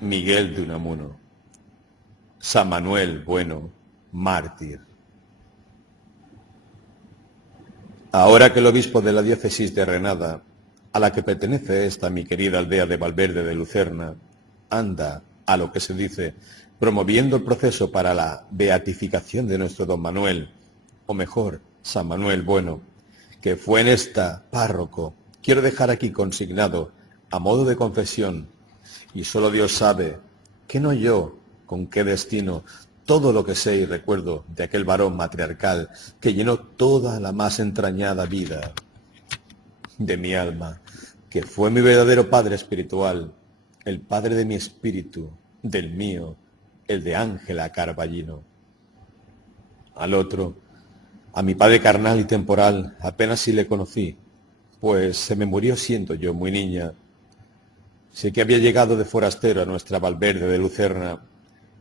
Miguel de Unamuno, San Manuel Bueno, mártir. Ahora que el obispo de la diócesis de Granada, a la que pertenece esta mi querida aldea de Valverde de Lucerna, anda, a lo que se dice, promoviendo el proceso para la beatificación de nuestro don Manuel, o mejor, San Manuel Bueno, que fue en esta párroco, quiero dejar aquí consignado, a modo de confesión, y solo Dios sabe, que no yo, con qué destino, todo lo que sé y recuerdo de aquel varón matriarcal que llenó toda la más entrañada vida de mi alma, que fue mi verdadero padre espiritual, el padre de mi espíritu, del mío, el de Ángela Carballino. Al otro, a mi padre carnal y temporal, apenas si le conocí, pues se me murió siendo yo muy niña. Sé que había llegado de forastero a nuestra Valverde de Lucerna,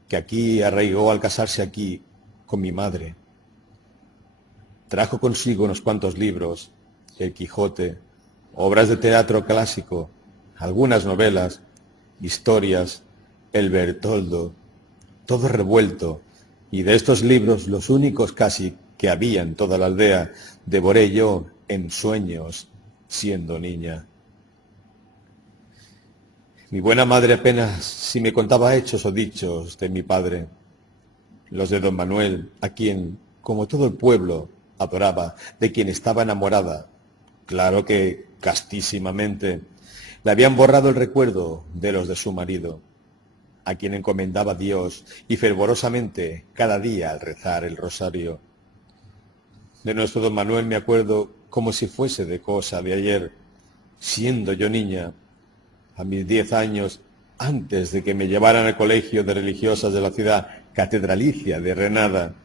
que aquí arraigó al casarse aquí con mi madre. Trajo consigo unos cuantos libros, El Quijote, obras de teatro clásico, algunas novelas, historias, el Bertoldo, todo revuelto, y de estos libros, los únicos casi que había en toda la aldea, devoré yo en sueños, siendo niña. Mi buena madre apenas si me contaba hechos o dichos de mi padre, los de don Manuel, a quien, como todo el pueblo, adoraba, de quien estaba enamorada. Claro que, castísimamente, le habían borrado el recuerdo de los de su marido, a quien encomendaba a Dios y fervorosamente cada día al rezar el rosario. De nuestro don Manuel me acuerdo como si fuese de cosa de ayer, siendo yo niña, a mis 10 años, antes de que me llevaran al colegio de religiosas de la ciudad catedralicia de Granada.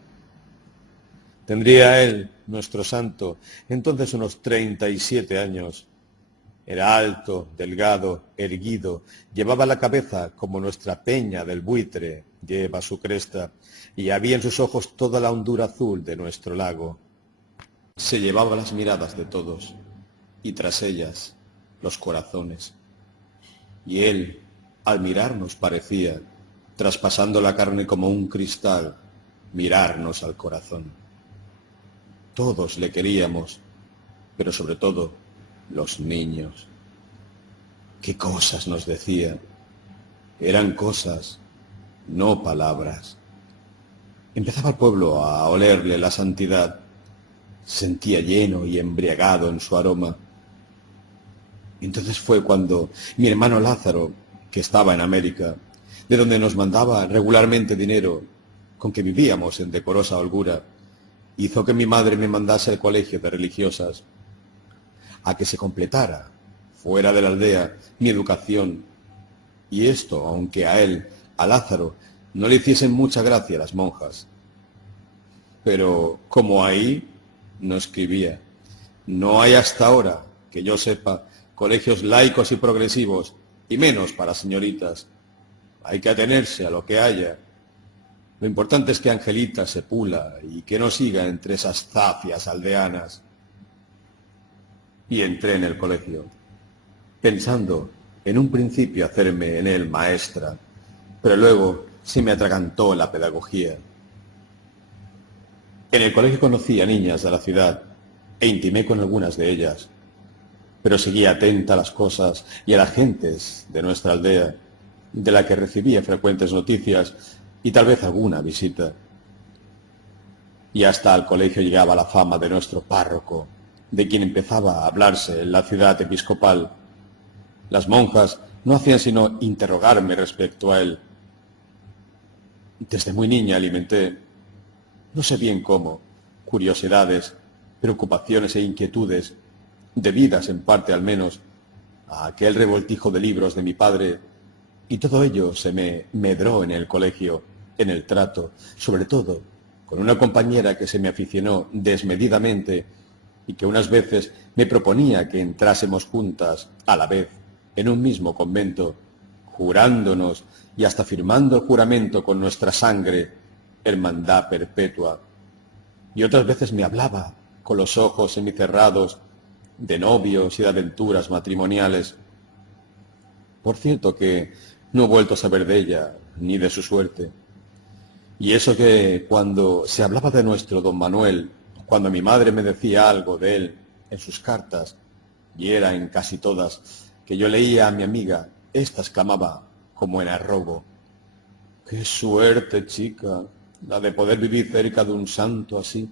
Tendría él, nuestro santo, entonces unos 37 años. Era alto, delgado, erguido, llevaba la cabeza como nuestra peña del buitre lleva su cresta, y había en sus ojos toda la hondura azul de nuestro lago. Se llevaba las miradas de todos, y tras ellas, los corazones. Y él, al mirarnos, parecía, traspasando la carne como un cristal, mirarnos al corazón. Todos le queríamos, pero sobre todo los niños. ¿Qué cosas nos decía? Eran cosas, no palabras. Empezaba el pueblo a olerle la santidad. Sentía lleno y embriagado en su aroma. Entonces fue cuando mi hermano Lázaro, que estaba en América, de donde nos mandaba regularmente dinero, con que vivíamos en decorosa holgura, hizo que mi madre me mandase al colegio de religiosas, a que se completara, fuera de la aldea, mi educación. Y esto, aunque a él, a Lázaro, no le hiciesen mucha gracia las monjas. Pero como ahí, no escribía. No hay hasta ahora, que yo sepa, colegios laicos y progresivos, y menos para señoritas. Hay que atenerse a lo que haya. Lo importante es que Angelita se pula y que no siga entre esas zafias aldeanas. Y entré en el colegio, pensando en un principio hacerme en él maestra, pero luego se me atragantó la pedagogía. En el colegio conocí a niñas de la ciudad e intimé con algunas de ellas, pero seguía atenta a las cosas y a las gentes de nuestra aldea, de la que recibía frecuentes noticias y tal vez alguna visita. Y hasta al colegio llegaba la fama de nuestro párroco, de quien empezaba a hablarse en la ciudad episcopal. Las monjas no hacían sino interrogarme respecto a él. Desde muy niña alimenté, no sé bien cómo, curiosidades, preocupaciones e inquietudes, debidas en parte al menos a aquel revoltijo de libros de mi padre, y todo ello se me medró en el colegio, en el trato, sobre todo con una compañera que se me aficionó desmedidamente y que unas veces me proponía que entrásemos juntas, a la vez, en un mismo convento, jurándonos y hasta firmando el juramento con nuestra sangre, hermandad perpetua. Y otras veces me hablaba, con los ojos semicerrados, de novios y de aventuras matrimoniales. Por cierto que, No he vuelto a saber de ella, ni de su suerte. Y eso que cuando se hablaba de nuestro don Manuel, cuando mi madre me decía algo de él en sus cartas, y era en casi todas, que yo leía a mi amiga, ésta exclamaba, como en arrobo: ¡qué suerte, chica, la de poder vivir cerca de un santo así,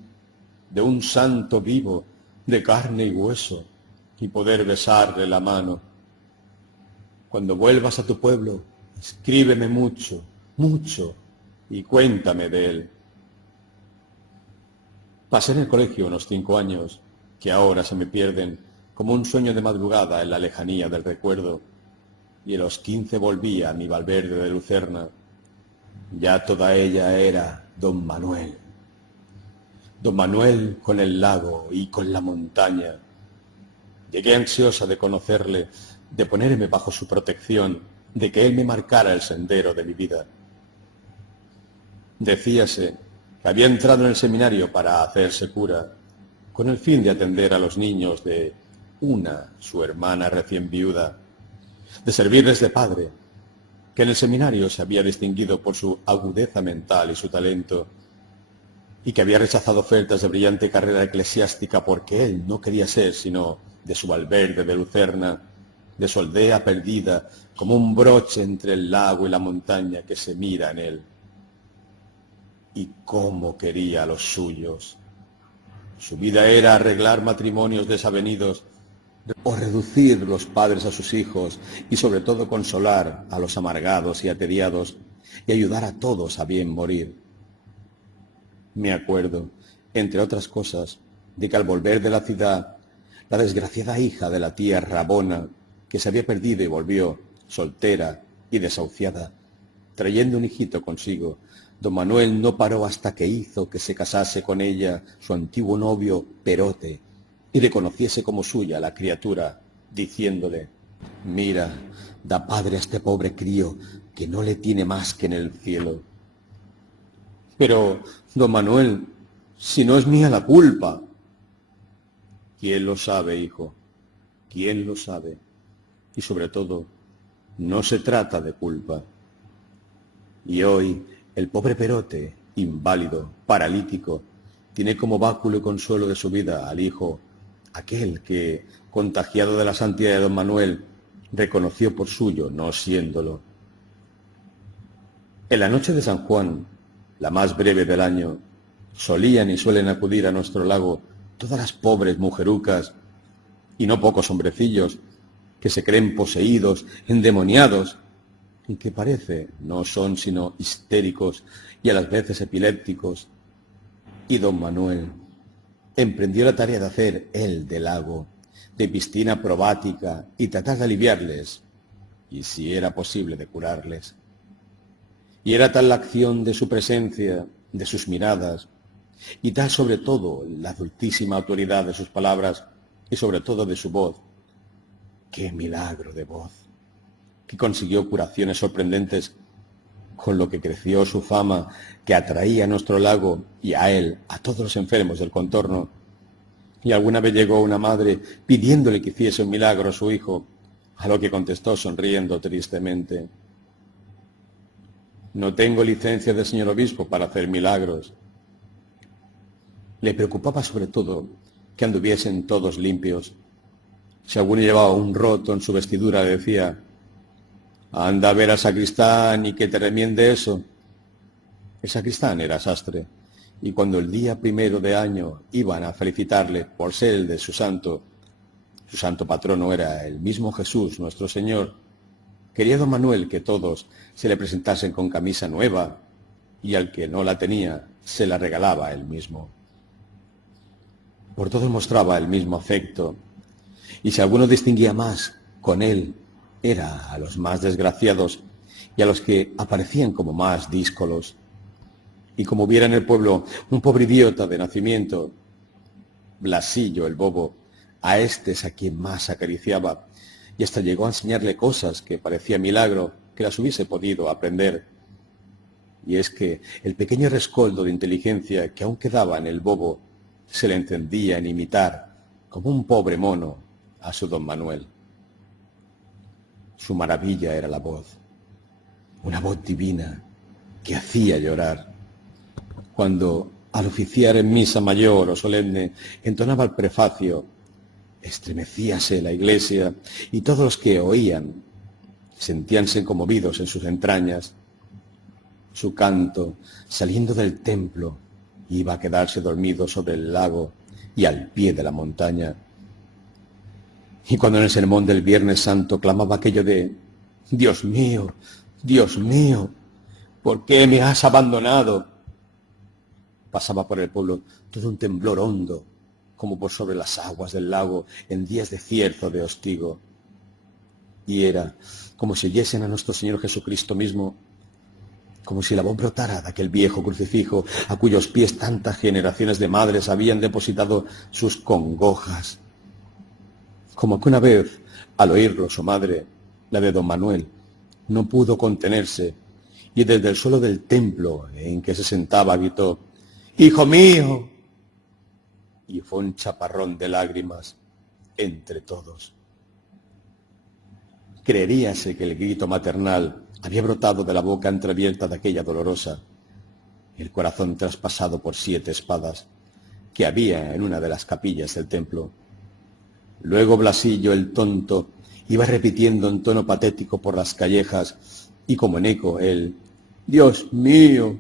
de un santo vivo, de carne y hueso, y poder besarle la mano! Cuando vuelvas a tu pueblo, escríbeme mucho, mucho, y cuéntame de él. Pasé en el colegio unos 5 años, que ahora se me pierden como un sueño de madrugada en la lejanía del recuerdo, y a los 15 volví a mi Valverde de Lucerna. Ya toda ella era don Manuel. Don Manuel con el lago y con la montaña. Llegué ansiosa de conocerle, de ponerme bajo su protección, de que él me marcara el sendero de mi vida. Decíase que había entrado en el seminario para hacerse cura, con el fin de atender a los niños de su hermana recién viuda, de servirles de padre, que en el seminario se había distinguido por su agudeza mental y su talento, y que había rechazado ofertas de brillante carrera eclesiástica porque él no quería ser sino de su Valverde de Lucerna, de su aldea perdida, como un broche entre el lago y la montaña que se mira en él. Y cómo quería a los suyos. Su vida era arreglar matrimonios desavenidos, o reducir los padres a sus hijos, y sobre todo consolar a los amargados y atediados, y ayudar a todos a bien morir. Me acuerdo, entre otras cosas, de que al volver de la ciudad, la desgraciada hija de la tía Rabona, que se había perdido y volvió, soltera y desahuciada, trayendo un hijito consigo, don Manuel no paró hasta que hizo que se casase con ella su antiguo novio Perote, y reconociese como suya la criatura, diciéndole: mira, da padre a este pobre crío, que no le tiene más que en el cielo. Pero, don Manuel, si no es mía la culpa. ¿Quién lo sabe, hijo? ¿Quién lo sabe? Y sobre todo, no se trata de culpa. Y hoy, el pobre Perote, inválido, paralítico, tiene como báculo y consuelo de su vida al hijo, aquel que, contagiado de la santidad de don Manuel, reconoció por suyo, no siéndolo. En la noche de San Juan, la más breve del año, solían y suelen acudir a nuestro lago todas las pobres mujerucas, y no pocos hombrecillos, que se creen poseídos, endemoniados, y que parece no son sino histéricos y a las veces epilépticos. Y don Manuel emprendió la tarea de hacer él de lago, de piscina probática, y tratar de aliviarles, y si era posible de curarles. Y era tal la acción de su presencia, de sus miradas, y tal sobre todo la dulcísima autoridad de sus palabras, y sobre todo de su voz. ¡Qué milagro de voz! Que consiguió curaciones sorprendentes, con lo que creció su fama, que atraía a nuestro lago y a él, a todos los enfermos del contorno. Y alguna vez llegó una madre pidiéndole que hiciese un milagro a su hijo, a lo que contestó sonriendo tristemente: no tengo licencia del señor obispo para hacer milagros. Le preocupaba sobre todo que anduviesen todos limpios. Si alguno llevaba un roto en su vestidura, le decía: anda a ver al sacristán y que te remiende eso. El sacristán era sastre, y cuando el día 1 de año iban a felicitarle por ser el de su santo patrono era el mismo Jesús nuestro Señor, quería don Manuel que todos se le presentasen con camisa nueva, y al que no la tenía se la regalaba él mismo. Por todos mostraba el mismo afecto, y si alguno distinguía más con él, era a los más desgraciados y a los que aparecían como más díscolos. Y como hubiera en el pueblo un pobre idiota de nacimiento, Blasillo el bobo, a éste es a quien más acariciaba, y hasta llegó a enseñarle cosas que parecía milagro que las hubiese podido aprender. Y es que el pequeño rescoldo de inteligencia que aún quedaba en el bobo se le encendía en imitar, como un pobre mono, a su don Manuel. Su maravilla era la voz. una voz divina que hacía llorar. Cuando al oficiar en misa mayor o solemne entonaba el prefacio, estremecíase la iglesia y todos los que oían sentíanse conmovidos en sus entrañas. Su canto, saliendo del templo, iba a quedarse dormido sobre el lago y al pie de la montaña. Y cuando en el sermón del Viernes Santo clamaba aquello de Dios mío, ¿por qué me has abandonado?, pasaba por el pueblo todo un temblor hondo, como por sobre las aguas del lago en días de cierzo de hostigo. Y era como si oyesen a nuestro Señor Jesucristo mismo, como si la voz brotara de aquel viejo crucifijo a cuyos pies tantas generaciones de madres habían depositado sus congojas. Como que una vez, al oírlo su madre, la de don Manuel, no pudo contenerse y desde el suelo del templo en que se sentaba gritó: ¡Hijo mío! Y fue un chaparrón de lágrimas entre todos. Creeríase que el grito maternal había brotado de la boca entreabierta de aquella dolorosa, el corazón traspasado por 7 espadas que había en una de las capillas del templo. Luego Blasillo el tonto iba repitiendo en tono patético por las callejas y como en eco el Dios mío,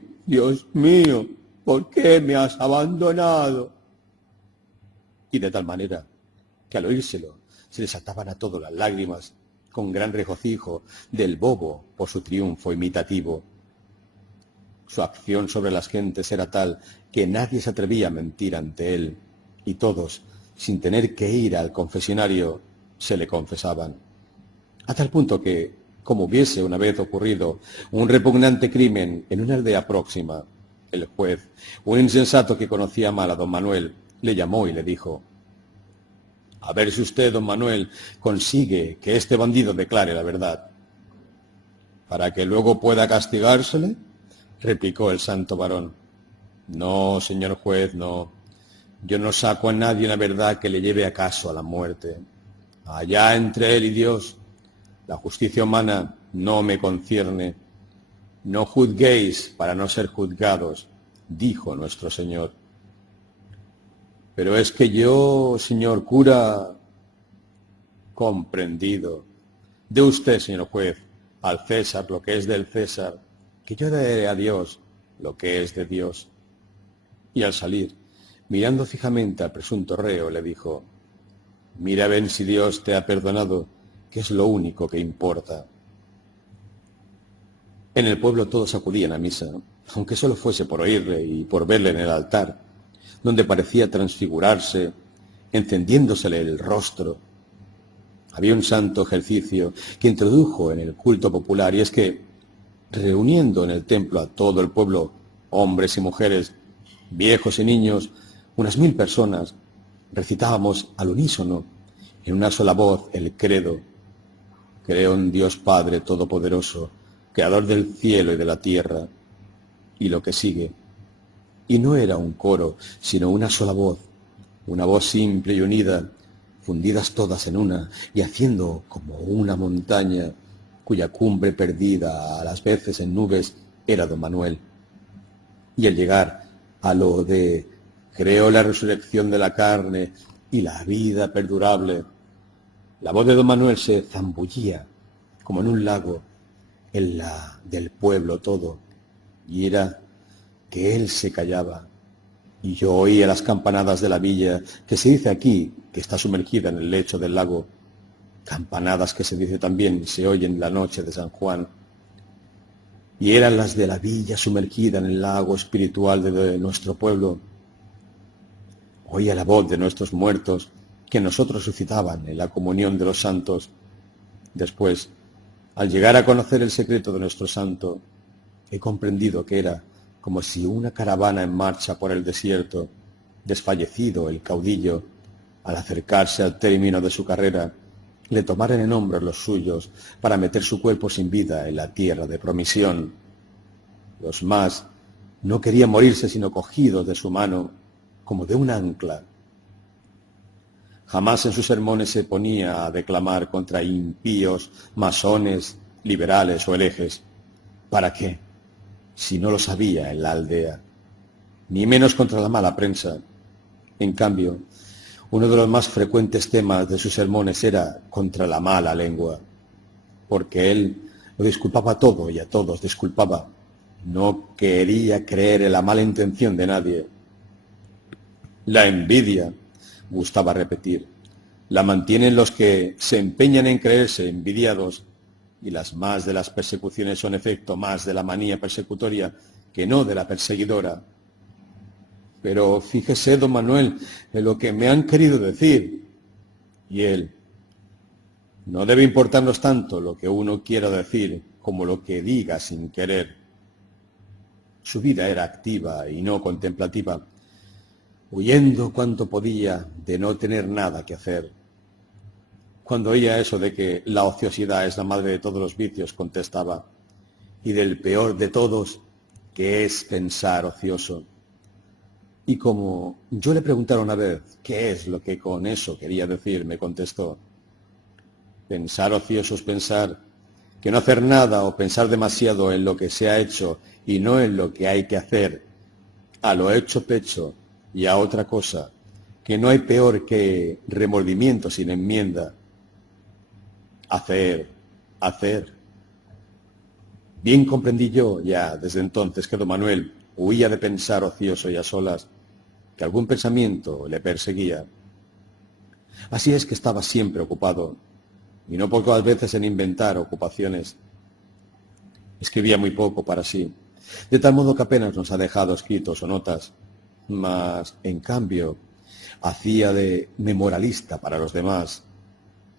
¿por qué me has abandonado? Y de tal manera que al oírselo se les ataban a todos las lágrimas con gran regocijo del bobo por su triunfo imitativo. Su acción sobre las gentes era tal que nadie se atrevía a mentir ante él y todos, sin tener que ir al confesionario, se le confesaban. A tal punto que, como hubiese una vez ocurrido un repugnante crimen en una aldea próxima, el juez, un insensato que conocía mal a don Manuel, le llamó y le dijo: a ver si usted, don Manuel, consigue que este bandido declare la verdad. ¿Para que luego pueda castigársele?, replicó el santo varón. No, señor juez, no. Yo no saco a nadie una verdad que le lleve acaso a la muerte. Allá entre él y Dios. La justicia humana no me concierne. No juzguéis para no ser juzgados, dijo nuestro Señor. Pero es que yo, señor cura, comprendido. De usted, señor juez, al César lo que es del César, que yo daré a Dios lo que es de Dios. Y al salir, mirando fijamente al presunto reo, le dijo: mira a ver si Dios te ha perdonado, que es lo único que importa. En el pueblo todos acudían a misa, aunque solo fuese por oírle y por verle en el altar, donde parecía transfigurarse, encendiéndosele el rostro. Había un santo ejercicio que introdujo en el culto popular, y es que, reuniendo en el templo a todo el pueblo, hombres y mujeres, viejos y niños, unas 1000 personas, recitábamos al unísono, en una sola voz, el credo: creo en Dios Padre Todopoderoso, Creador del cielo y de la tierra, y lo que sigue. Y no era un coro, sino una sola voz, una voz simple y unida, fundidas todas en una, y haciendo como una montaña, cuya cumbre perdida a las veces en nubes era don Manuel. Y al llegar a lo de creo la resurrección de la carne y la vida perdurable, la voz de don Manuel se zambullía como en un lago, en la del pueblo todo, y era que él se callaba, y yo oía las campanadas de la villa, que se dice aquí que está sumergida en el lecho del lago, campanadas que se dice también se oyen la noche de San Juan, y eran las de la villa sumergida en el lago espiritual de nuestro pueblo. Oía la voz de nuestros muertos que nosotros suscitaban en la comunión de los santos. Después, al llegar a conocer el secreto de nuestro santo, he comprendido que era como si una caravana en marcha por el desierto, desfallecido el caudillo, al acercarse al término de su carrera, le tomaran en hombros los suyos para meter su cuerpo sin vida en la tierra de promisión. Los más no querían morirse sino cogidos de su mano, como de un ancla. Jamás en sus sermones se ponía a declamar contra impíos, masones, liberales o herejes. ¿Para qué? Si no lo sabía en la aldea, ni menos contra la mala prensa. En cambio, uno de los más frecuentes temas de sus sermones era contra la mala lengua, porque él lo disculpaba todo y a todos disculpaba. No quería creer en la mala intención de nadie. La envidia, gustaba repetir, la mantienen los que se empeñan en creerse envidiados, y las más de las persecuciones son efecto más de la manía persecutoria que no de la perseguidora. Pero fíjese, don Manuel, en lo que me han querido decir. Y él, no debe importarnos tanto lo que uno quiera decir como lo que diga sin querer. Su vida era activa y no contemplativa, huyendo cuanto podía de no tener nada que hacer. Cuando oía eso de que la ociosidad es la madre de todos los vicios, contestaba, y del peor de todos, que es pensar ocioso. Y como yo le preguntara una vez qué es lo que con eso quería decir, me contestó, pensar ocioso es pensar que no hacer nada o pensar demasiado en lo que se ha hecho y no en lo que hay que hacer, a lo hecho pecho y a otra cosa, que no hay peor que remordimiento sin enmienda. Hacer, hacer. Bien comprendí yo ya desde entonces que don Manuel huía de pensar ocioso y a solas, que algún pensamiento le perseguía. Así es que estaba siempre ocupado, y no pocas veces en inventar ocupaciones. Escribía muy poco para sí, de tal modo que apenas nos ha dejado escritos o notas, mas, en cambio, hacía de memorialista para los demás,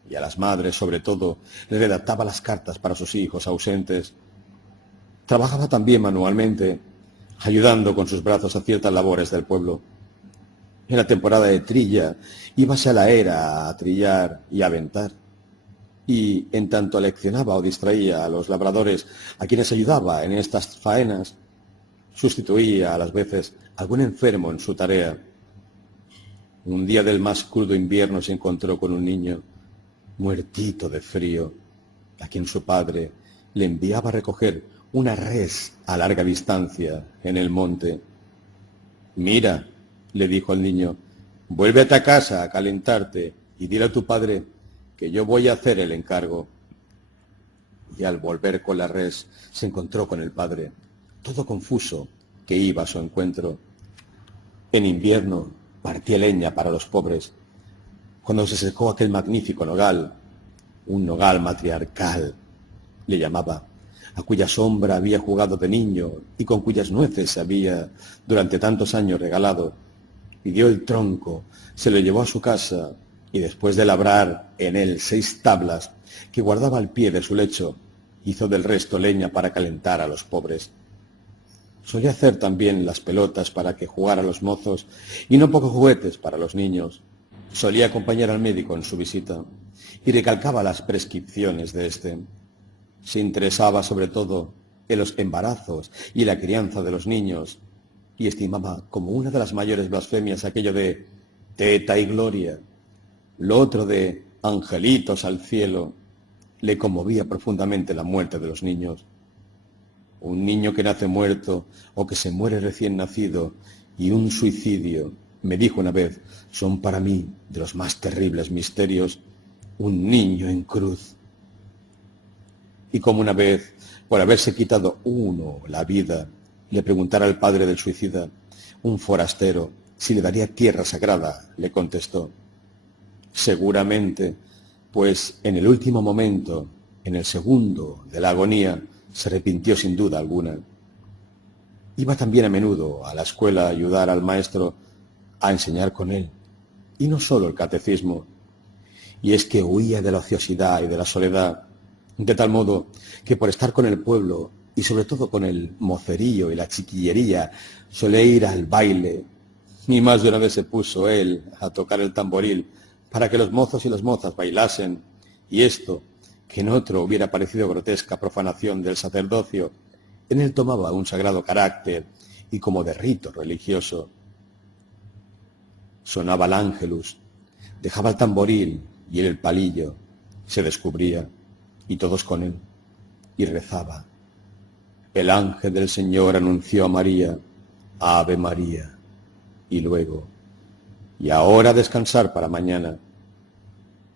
y a las madres, sobre todo, le redactaba las cartas para sus hijos ausentes. Trabajaba también manualmente, ayudando con sus brazos a ciertas labores del pueblo. En la temporada de trilla, íbase a la era a trillar y a aventar. Y en tanto leccionaba o distraía a los labradores a quienes ayudaba en estas faenas, sustituía a las veces algún enfermo en su tarea. Un día del más crudo invierno se encontró con un niño, muertito de frío, a quien su padre le enviaba a recoger una res a larga distancia en el monte. Mira, le dijo al niño, vuélvete a casa a calentarte y dile a tu padre que yo voy a hacer el encargo. Y al volver con la res se encontró con el padre, todo confuso, que iba a su encuentro. En invierno partía leña para los pobres. Cuando se secó aquel magnífico nogal, un nogal matriarcal, le llamaba, a cuya sombra había jugado de niño y con cuyas nueces se había durante tantos años regalado, pidió el tronco, se lo llevó a su casa y después de labrar en él 6 tablas que guardaba al pie de su lecho, hizo del resto leña para calentar a los pobres. Solía hacer también las pelotas para que jugara los mozos y no pocos juguetes para los niños. Solía acompañar al médico en su visita y recalcaba las prescripciones de éste. Se interesaba sobre todo en los embarazos y la crianza de los niños y estimaba como una de las mayores blasfemias aquello de teta y gloria. Lo otro de angelitos al cielo. Le conmovía profundamente la muerte de los niños. Un niño que nace muerto o que se muere recién nacido y un suicidio, me dijo una vez, son para mí de los más terribles misterios. Un niño en cruz. Y como una vez, por haberse quitado uno la vida, le preguntara al padre del suicida, un forastero, si le daría tierra sagrada, le contestó, seguramente, pues en el último momento, en el segundo de la agonía, se arrepintió sin duda alguna. Iba también a menudo a la escuela a ayudar al maestro a enseñar con él, y no solo el catecismo, y es que huía de la ociosidad y de la soledad, de tal modo que por estar con el pueblo y sobre todo con el mocerío y la chiquillería, solía ir al baile, y más de una vez se puso él a tocar el tamboril para que los mozos y las mozas bailasen, y esto, que en otro hubiera parecido grotesca profanación del sacerdocio, en él tomaba un sagrado carácter y como de rito religioso. Sonaba el ángelus, dejaba el tamboril y el palillo, se descubría, y todos con él, y rezaba. El ángel del Señor anunció a María, Ave María, y luego, y ahora descansar para mañana.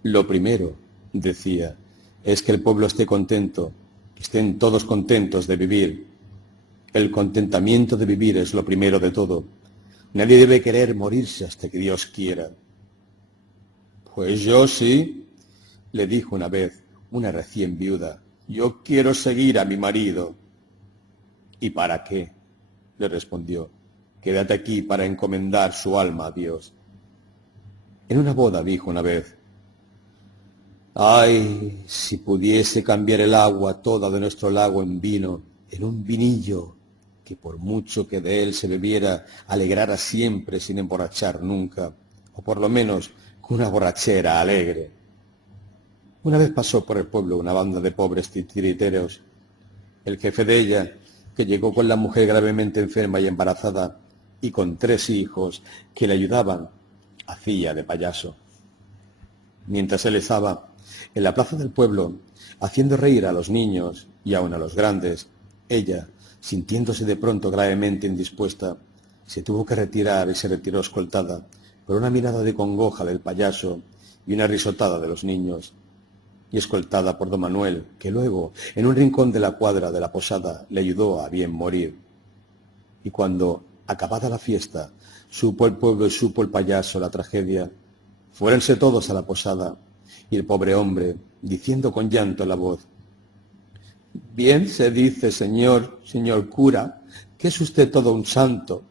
Lo primero, decía, es que el pueblo esté contento, que estén todos contentos de vivir. El contentamiento de vivir es lo primero de todo. Nadie debe querer morirse hasta que Dios quiera. Pues yo sí, le dijo una vez una recién viuda, yo quiero seguir a mi marido. ¿Y para qué?, le respondió, quédate aquí para encomendar su alma a Dios. En una boda dijo una vez, ay, si pudiese cambiar el agua toda de nuestro lago en vino, en un vinillo, que por mucho que de él se bebiera, alegrara siempre sin emborrachar nunca, o por lo menos con una borrachera alegre. Una vez pasó por el pueblo una banda de pobres titiriteros. El jefe de ella, que llegó con la mujer gravemente enferma y embarazada, y con 3 hijos que le ayudaban, hacía de payaso. Mientras él estaba en la plaza del pueblo, haciendo reír a los niños y aun a los grandes, ella, sintiéndose de pronto gravemente indispuesta, se tuvo que retirar y se retiró escoltada por una mirada de congoja del payaso y una risotada de los niños, y escoltada por don Manuel, que luego, en un rincón de la cuadra de la posada, le ayudó a bien morir. Y cuando, acabada la fiesta, supo el pueblo y supo el payaso la tragedia, fuéronse todos a la posada, y el pobre hombre, diciendo con llanto en la voz, bien se dice, señor cura, que es usted todo un santo.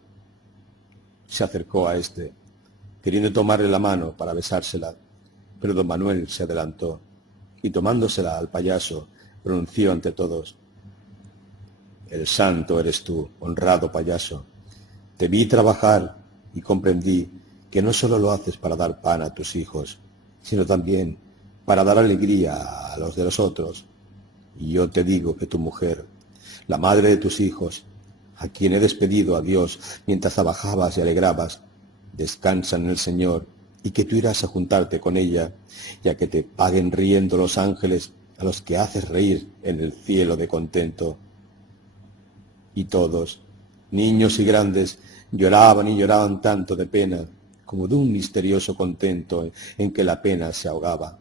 Se acercó a éste, queriendo tomarle la mano para besársela, pero don Manuel se adelantó, y tomándosela al payaso, pronunció ante todos, el santo eres tú, honrado payaso. Te vi trabajar y comprendí que no solo lo haces para dar pan a tus hijos, sino también para dar alegría a los de los otros. Y yo te digo que tu mujer, la madre de tus hijos, a quien he despedido a Dios mientras trabajabas y alegrabas, descansa en el Señor, y que tú irás a juntarte con ella, ya que te paguen riendo los ángeles a los que haces reír en el cielo de contento. Y todos, niños y grandes, lloraban y lloraban tanto de pena, como de un misterioso contento en que la pena se ahogaba.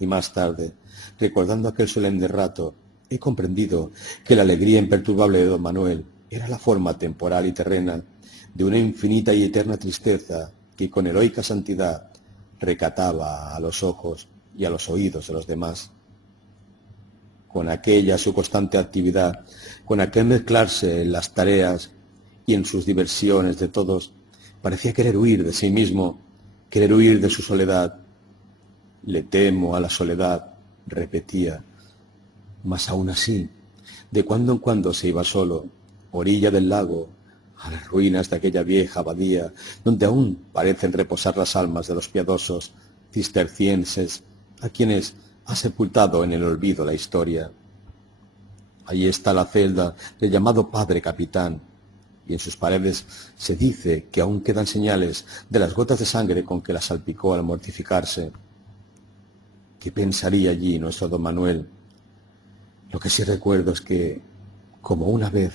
Y más tarde, recordando aquel solemne rato, he comprendido que la alegría imperturbable de don Manuel era la forma temporal y terrena de una infinita y eterna tristeza que con heroica santidad recataba a los ojos y a los oídos de los demás. Con aquella su constante actividad, con aquel mezclarse en las tareas y en sus diversiones de todos, parecía querer huir de sí mismo, querer huir de su soledad. Le temo a la soledad, repetía, mas aún así, de cuando en cuando se iba solo, orilla del lago, a las ruinas de aquella vieja abadía, donde aún parecen reposar las almas de los piadosos cistercienses, a quienes ha sepultado en el olvido la historia. Allí está la celda del llamado Padre Capitán, y en sus paredes se dice que aún quedan señales de las gotas de sangre con que la salpicó al mortificarse. ¿Qué pensaría allí nuestro don Manuel? Lo que sí recuerdo es que, como una vez,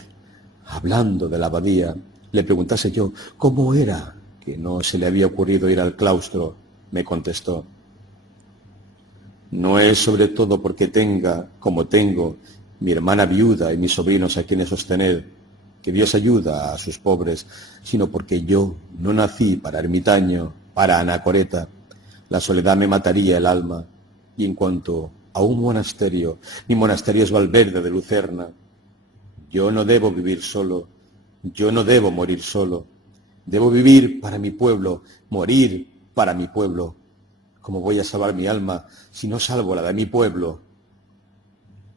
hablando de la abadía, le preguntase yo cómo era que no se le había ocurrido ir al claustro, me contestó, no es sobre todo porque tenga, como tengo, mi hermana viuda y mis sobrinos a quienes sostener, que Dios ayuda a sus pobres, sino porque yo no nací para ermitaño, para anacoreta. La soledad me mataría el alma, y en cuanto a un monasterio, mi monasterio es Valverde de Lucerna. Yo no debo vivir solo, yo no debo morir solo. Debo vivir para mi pueblo, morir para mi pueblo. ¿Cómo voy a salvar mi alma si no salvo la de mi pueblo?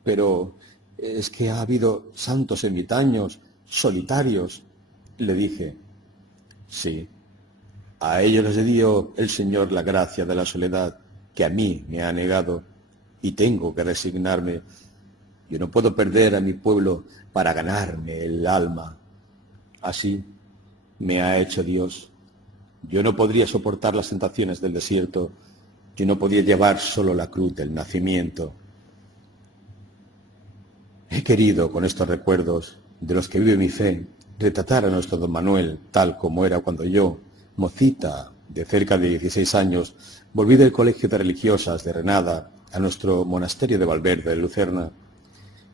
Pero es que ha habido santos ermitaños, solitarios, le dije. Sí, a ellos les dio el Señor la gracia de la soledad que a mí me ha negado, y tengo que resignarme. Yo no puedo perder a mi pueblo para ganarme el alma. Así me ha hecho Dios. Yo no podría soportar las tentaciones del desierto. Yo no podía llevar solo la cruz del nacimiento. He querido, con estos recuerdos de los que vive mi fe, retratar a nuestro don Manuel tal como era cuando yo, mocita de cerca de 16 años, volví del colegio de religiosas de Renada a nuestro monasterio de Valverde de Lucerna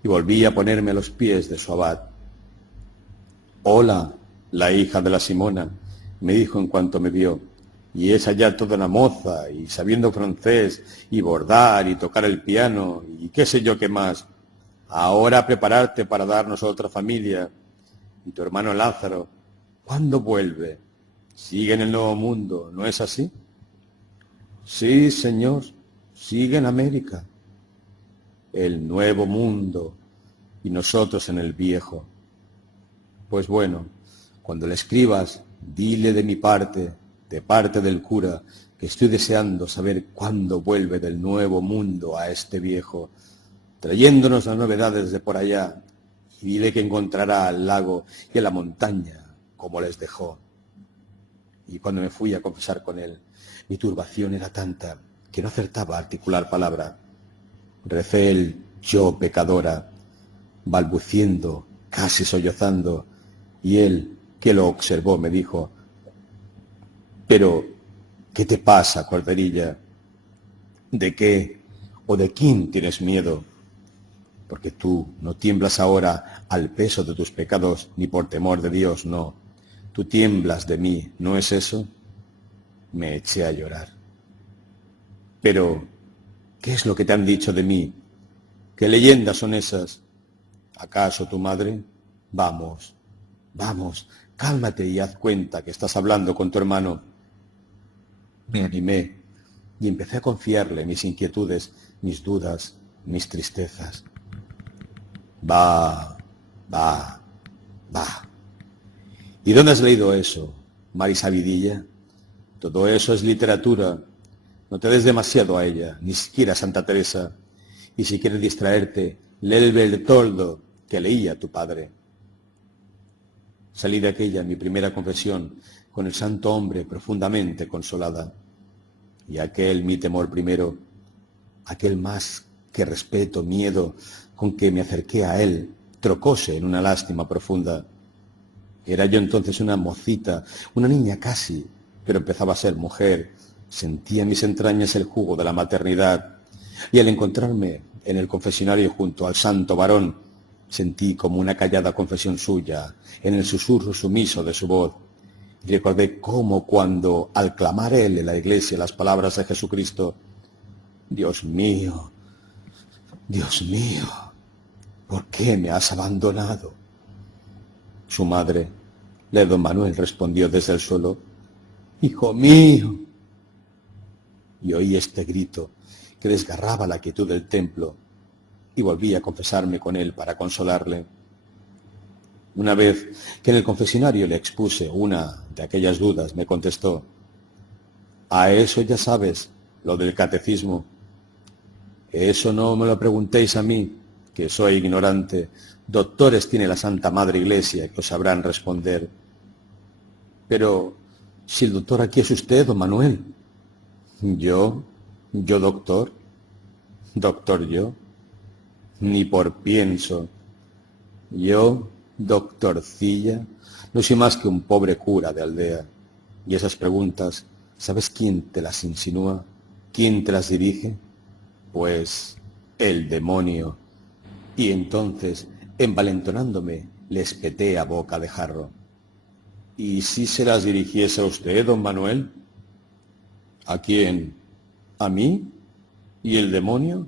y volví a ponerme a los pies de su abad. Hola, la hija de la Simona, me dijo en cuanto me vio, y es allá toda una moza, y sabiendo francés, y bordar, y tocar el piano, y qué sé yo qué más. Ahora prepararte para darnos otra familia. Y tu hermano Lázaro, ¿cuándo vuelve? Sigue en el Nuevo Mundo, ¿no es así? Sí, señor, sigue en América. El Nuevo Mundo, y nosotros en el Viejo. Pues bueno, cuando le escribas, dile de mi parte, de parte del cura, que estoy deseando saber cuándo vuelve del Nuevo Mundo a este Viejo, trayéndonos las novedades de por allá, y dile que encontrará al lago y a la montaña como les dejó. Y cuando me fui a confesar con él, mi turbación era tanta que no acertaba a articular palabra. Recé el yo pecadora, balbuciendo, casi sollozando, y él, que lo observó, me dijo, pero, ¿qué te pasa, corderilla? ¿De qué o de quién tienes miedo? Porque tú no tiemblas ahora al peso de tus pecados, ni por temor de Dios, no. Tú tiemblas de mí, ¿no es eso? Me eché a llorar. Pero, ¿qué es lo que te han dicho de mí? ¿Qué leyendas son esas? ¿Acaso tu madre? Vamos, vamos, cálmate y haz cuenta que estás hablando con tu hermano. Me animé y empecé a confiarle mis inquietudes, mis dudas, mis tristezas. Va, va, va. ¿Y dónde has leído eso, Marisabidilla? Todo eso es literatura. No te des demasiado a ella, ni siquiera a Santa Teresa. Y si quieres distraerte, lee el Bertoldo que leía tu padre. Salí de aquella, mi primera confesión, con el santo hombre profundamente consolada. Y aquel mi temor primero, aquel más que respeto, miedo, con que me acerqué a él, trocóse en una lástima profunda. Era yo entonces una mocita, una niña casi, pero empezaba a ser mujer. Sentía en mis entrañas el jugo de la maternidad. Y al encontrarme en el confesionario junto al santo varón, sentí como una callada confesión suya, en el susurro sumiso de su voz. Y recordé cómo cuando, al clamar él en la iglesia las palabras de Jesucristo, Dios mío, ¿por qué me has abandonado? Su madre, la de don Manuel, respondió desde el suelo, Hijo mío. Y oí este grito que desgarraba la quietud del templo y volví a confesarme con él para consolarle. Una vez que en el confesionario le expuse una de aquellas dudas, me contestó, a eso ya sabes, lo del catecismo. Eso no me lo preguntéis a mí, que soy ignorante. Doctores tiene la Santa Madre Iglesia que os sabrán responder. Pero, si el doctor aquí es usted, don Manuel. ¿Yo doctor? ¿Doctor yo? Ni por pienso. Yo, doctorcilla, no soy más que un pobre cura de aldea. Y esas preguntas, ¿sabes quién te las insinúa? ¿Quién te las dirige? Pues el demonio. Y entonces, envalentonándome, le espeté a boca de jarro. ¿Y si se las dirigiese a usted, don Manuel? ¿A quién? ¿A mí? ¿Y el demonio?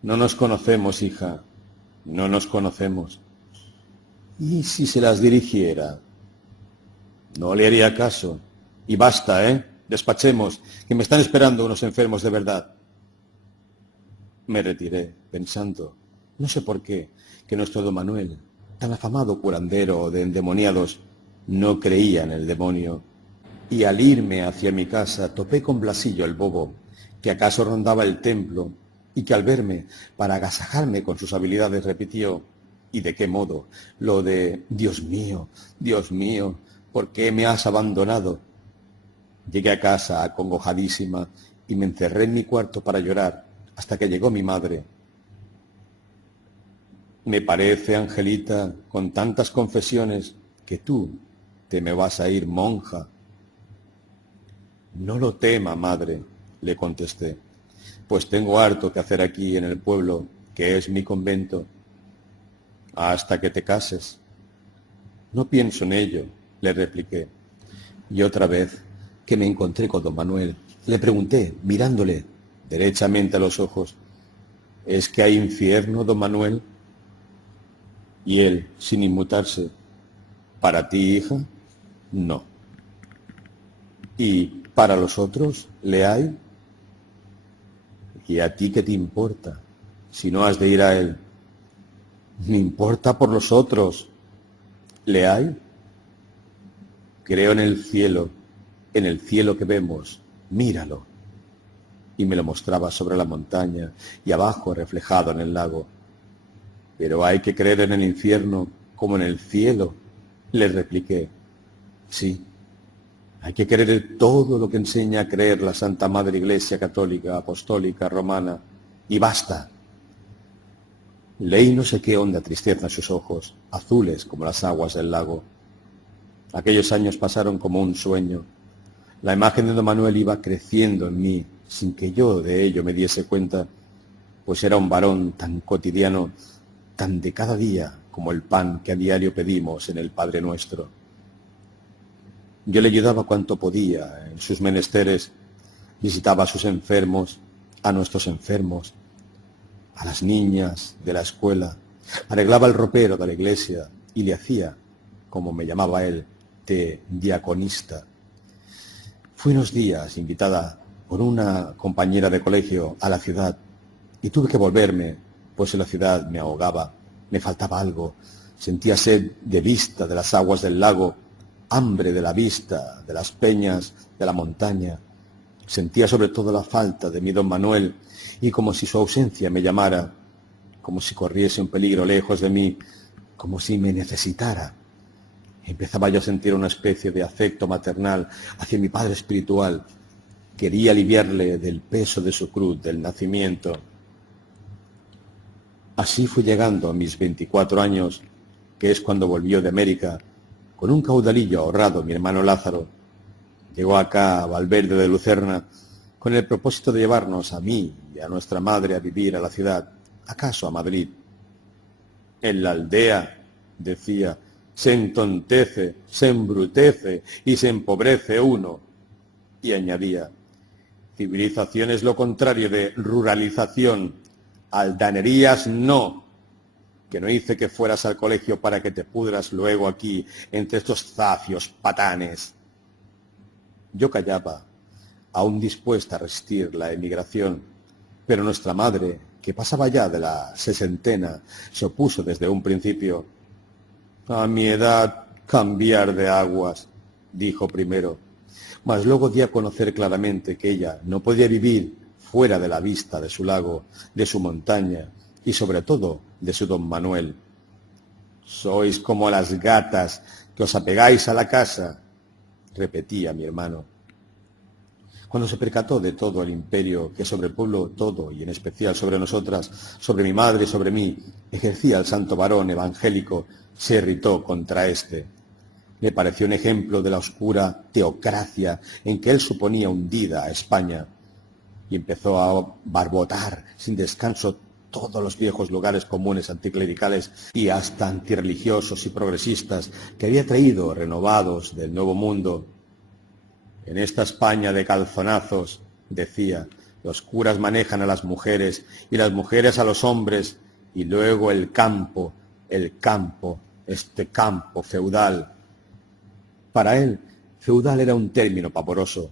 No nos conocemos, hija, no nos conocemos. ¿Y si se las dirigiera? No le haría caso. Y basta, ¿eh? Despachemos, que me están esperando unos enfermos de verdad. Me retiré, pensando, no sé por qué, que nuestro don Manuel, tan afamado curandero de endemoniados, no creía en el demonio. Y al irme hacia mi casa topé con Blasillo el bobo, que acaso rondaba el templo, y que al verme, para agasajarme con sus habilidades, repitió, ¿y de qué modo?, lo de Dios mío, ¿por qué me has abandonado? Llegué a casa acongojadísima y me encerré en mi cuarto para llorar hasta que llegó mi madre. Me parece, Angelita, con tantas confesiones, que tú te me vas a ir monja. No lo tema, madre, le contesté, pues tengo harto que hacer aquí en el pueblo, que es mi convento, hasta que te cases. No pienso en ello, le repliqué. Y otra vez que me encontré con don Manuel, le pregunté, mirándole derechamente a los ojos, ¿es que hay infierno, don Manuel? Y él, sin inmutarse, ¿para ti, hija? No. ¿Y para los otros le hay? ¿Y a ti qué te importa? Si no has de ir a él. Me importa por los otros. ¿Le hay? Creo en el cielo que vemos. Míralo. Y me lo mostraba sobre la montaña y abajo reflejado en el lago. Pero hay que creer en el infierno como en el cielo, le repliqué. Sí, hay que creer en todo lo que enseña a creer la Santa Madre Iglesia Católica, Apostólica, Romana. Y basta. Leí no sé qué honda tristeza en sus ojos, azules como las aguas del lago. Aquellos años pasaron como un sueño. La imagen de don Manuel iba creciendo en mí, sin que yo de ello me diese cuenta, pues era un varón tan cotidiano, tan de cada día como el pan que a diario pedimos en el Padre Nuestro. Yo le ayudaba cuanto podía en sus menesteres, visitaba a sus enfermos, a nuestros enfermos, a las niñas de la escuela, arreglaba el ropero de la iglesia y le hacía, como me llamaba él, de diaconista. Fui unos días invitada por una compañera de colegio a la ciudad y tuve que volverme, pues en la ciudad me ahogaba, me faltaba algo, sentía sed de vista de las aguas del lago, hambre de la vista, de las peñas, de la montaña. Sentía sobre todo la falta de mi don Manuel y como si su ausencia me llamara, como si corriese un peligro lejos de mí, como si me necesitara. Empezaba yo a sentir una especie de afecto maternal hacia mi padre espiritual. Quería aliviarle del peso de su cruz, del nacimiento. Así fui llegando a mis 24 años, que es cuando volvió de América, con un caudalillo ahorrado mi hermano Lázaro. Llegó acá a Valverde de Lucerna con el propósito de llevarnos a mí y a nuestra madre a vivir a la ciudad, acaso a Madrid. En la aldea, decía, se entontece, se embrutece y se empobrece uno. Y añadía, civilización es lo contrario de ruralización, altanerías no, que no hice que fueras al colegio para que te pudras luego aquí entre estos zafios patanes. Yo callaba, aún dispuesta a resistir la emigración, pero nuestra madre, que pasaba ya de la sesentena, se opuso desde un principio. A mi edad, cambiar de aguas, dijo primero, mas luego di a conocer claramente que ella no podía vivir fuera de la vista de su lago, de su montaña y sobre todo de su don Manuel. Sois como las gatas que os apegáis a la casa, repetía mi hermano. Cuando se percató de todo el imperio que sobre el pueblo todo, y en especial sobre nosotras, sobre mi madre y sobre mí, ejercía el santo varón evangélico, se irritó contra éste. Le pareció un ejemplo de la oscura teocracia en que él suponía hundida a España, y empezó a barbotar sin descanso todos los viejos lugares comunes anticlericales y hasta antirreligiosos y progresistas que había traído renovados del Nuevo Mundo. En esta España de calzonazos, decía, los curas manejan a las mujeres y las mujeres a los hombres, y luego el campo, este campo feudal. Para él, feudal era un término pavoroso.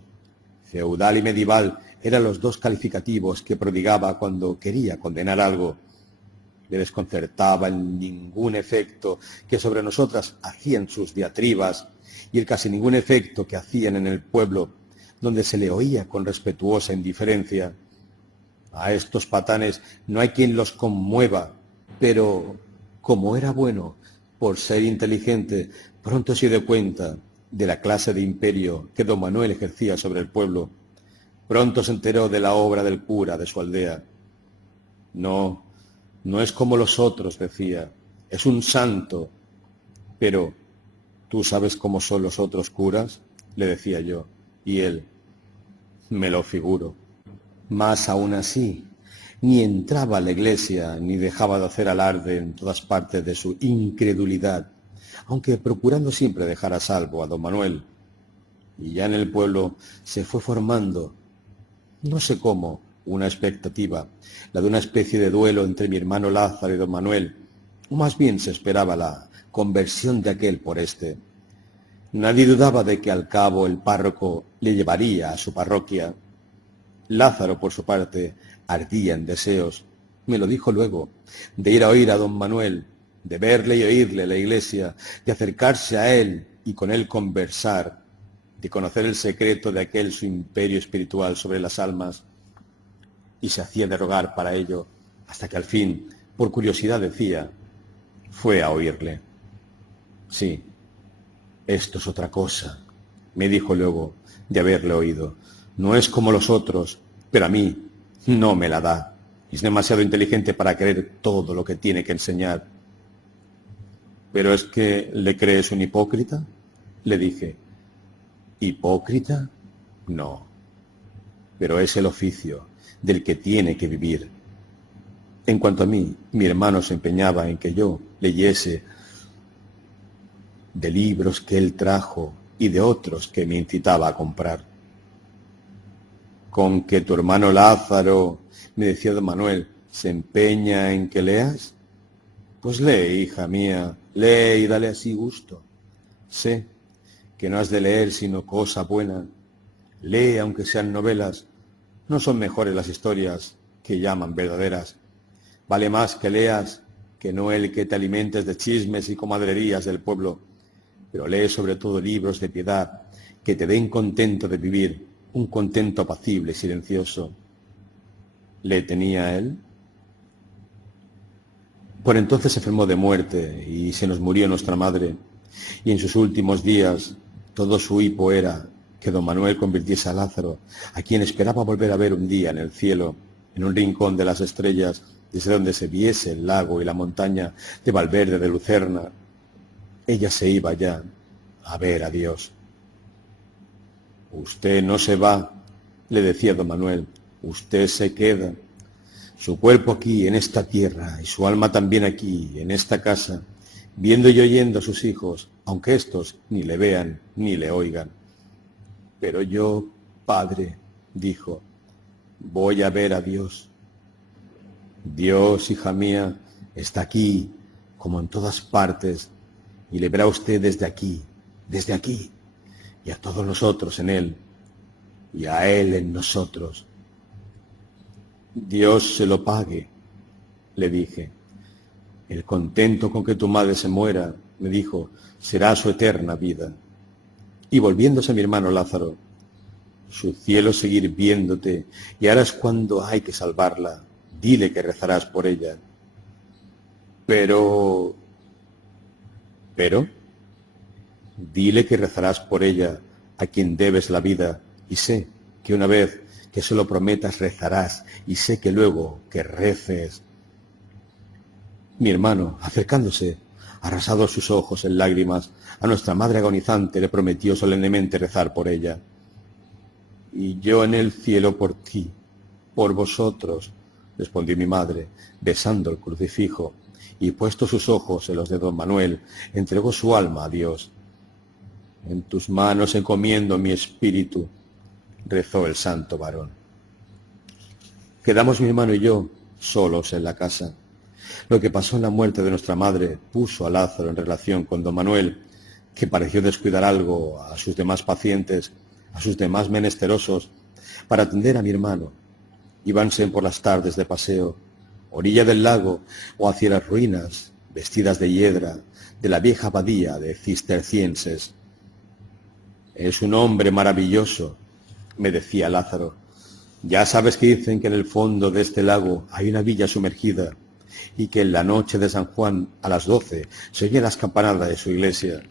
Feudal y medieval eran los dos calificativos que prodigaba cuando quería condenar algo. Le desconcertaba el ningún efecto que sobre nosotras hacían sus diatribas y el casi ningún efecto que hacían en el pueblo, donde se le oía con respetuosa indiferencia. A estos patanes no hay quien los conmueva, pero como era bueno, por ser inteligente, pronto se dio cuenta de la clase de imperio que don Manuel ejercía sobre el pueblo. Pronto se enteró de la obra del cura de su aldea. No, no es como los otros, decía. es un santo. Pero, ¿tú sabes cómo son los otros curas?, le decía yo. Y él, me lo figuro. Mas aún así, ni entraba a la iglesia, ni dejaba de hacer alarde en todas partes de su incredulidad, aunque procurando siempre dejar a salvo a don Manuel. Y ya en el pueblo se fue formando, no sé cómo, una expectativa, la de una especie de duelo entre mi hermano Lázaro y don Manuel, o más bien se esperaba la conversión de aquel por éste. Nadie dudaba de que al cabo el párroco le llevaría a su parroquia. Lázaro, por su parte, ardía en deseos, me lo dijo luego, de ir a oír a don Manuel, de verle y oírle en la iglesia, de acercarse a él y con él conversar, de conocer el secreto de aquel su imperio espiritual sobre las almas, y se hacía de rogar para ello, hasta que al fin, por curiosidad decía, fue a oírle. Sí, esto es otra cosa, me dijo luego, de haberle oído. No es como los otros, pero a mí no me la da. Es demasiado inteligente para creer todo lo que tiene que enseñar. ¿Pero es que le crees un hipócrita?, le dije. ¿Hipócrita? No. Pero es el oficio del que tiene que vivir. En cuanto a mí, mi hermano se empeñaba en que yo leyese de libros que él trajo y de otros que me incitaba a comprar. ¿Con que tu hermano Lázaro, me decía don Manuel, se empeña en que leas? Pues lee, hija mía, lee y dale así gusto. Sé que no has de leer sino cosa buena. Lee aunque sean novelas. No son mejores las historias que llaman verdaderas. Vale más que leas que no el que te alimentes de chismes y comadrerías del pueblo. Pero lee sobre todo libros de piedad que te den contento de vivir, un contento apacible y silencioso. ¿Le tenía él? Por entonces se enfermó de muerte y se nos murió nuestra madre, y en sus últimos días todo su hipo era que don Manuel convirtiese a Lázaro, a quien esperaba volver a ver un día en el cielo, en un rincón de las estrellas, desde donde se viese el lago y la montaña de Valverde de Lucerna. Ella se iba ya a ver a Dios. Usted no se va, le decía don Manuel, usted se queda. Su cuerpo aquí, en esta tierra, y su alma también aquí, en esta casa, viendo y oyendo a sus hijos, aunque éstos ni le vean ni le oigan. Pero yo, padre, dijo, voy a ver a Dios. Dios, hija mía, está aquí, como en todas partes, y le verá usted desde aquí, y a todos nosotros en Él, y a Él en nosotros. Dios se lo pague, le dije. El contento con que tu madre se muera, me dijo, será su eterna vida. Y volviéndose a mi hermano Lázaro, su cielo seguir viéndote, y ahora es cuando hay que salvarla. Dile que rezarás por ella. Pero, dile que rezarás por ella, a quien debes la vida, y sé que una vez que se lo prometas rezarás, y sé que luego que reces. Mi hermano, acercándose, arrasados sus ojos en lágrimas, a nuestra madre agonizante le prometió solemnemente rezar por ella. Y yo en el cielo por ti, por vosotros, respondió mi madre, besando el crucifijo, y puestos sus ojos en los de don Manuel, entregó su alma a Dios. En tus manos encomiendo mi espíritu, rezó el santo varón. Quedamos mi hermano y yo solos en la casa. Lo que pasó en la muerte de nuestra madre puso a Lázaro en relación con don Manuel, que pareció descuidar algo a sus demás pacientes, a sus demás menesterosos, para atender a mi hermano. Íbanse por las tardes de paseo, orilla del lago o hacia las ruinas, vestidas de hiedra, de la vieja abadía de cistercienses. Es un hombre maravilloso, me decía Lázaro. Ya sabes que dicen que en el fondo de este lago hay una villa sumergida y que en la noche de San Juan a las 12 se oyen las campanadas de su iglesia.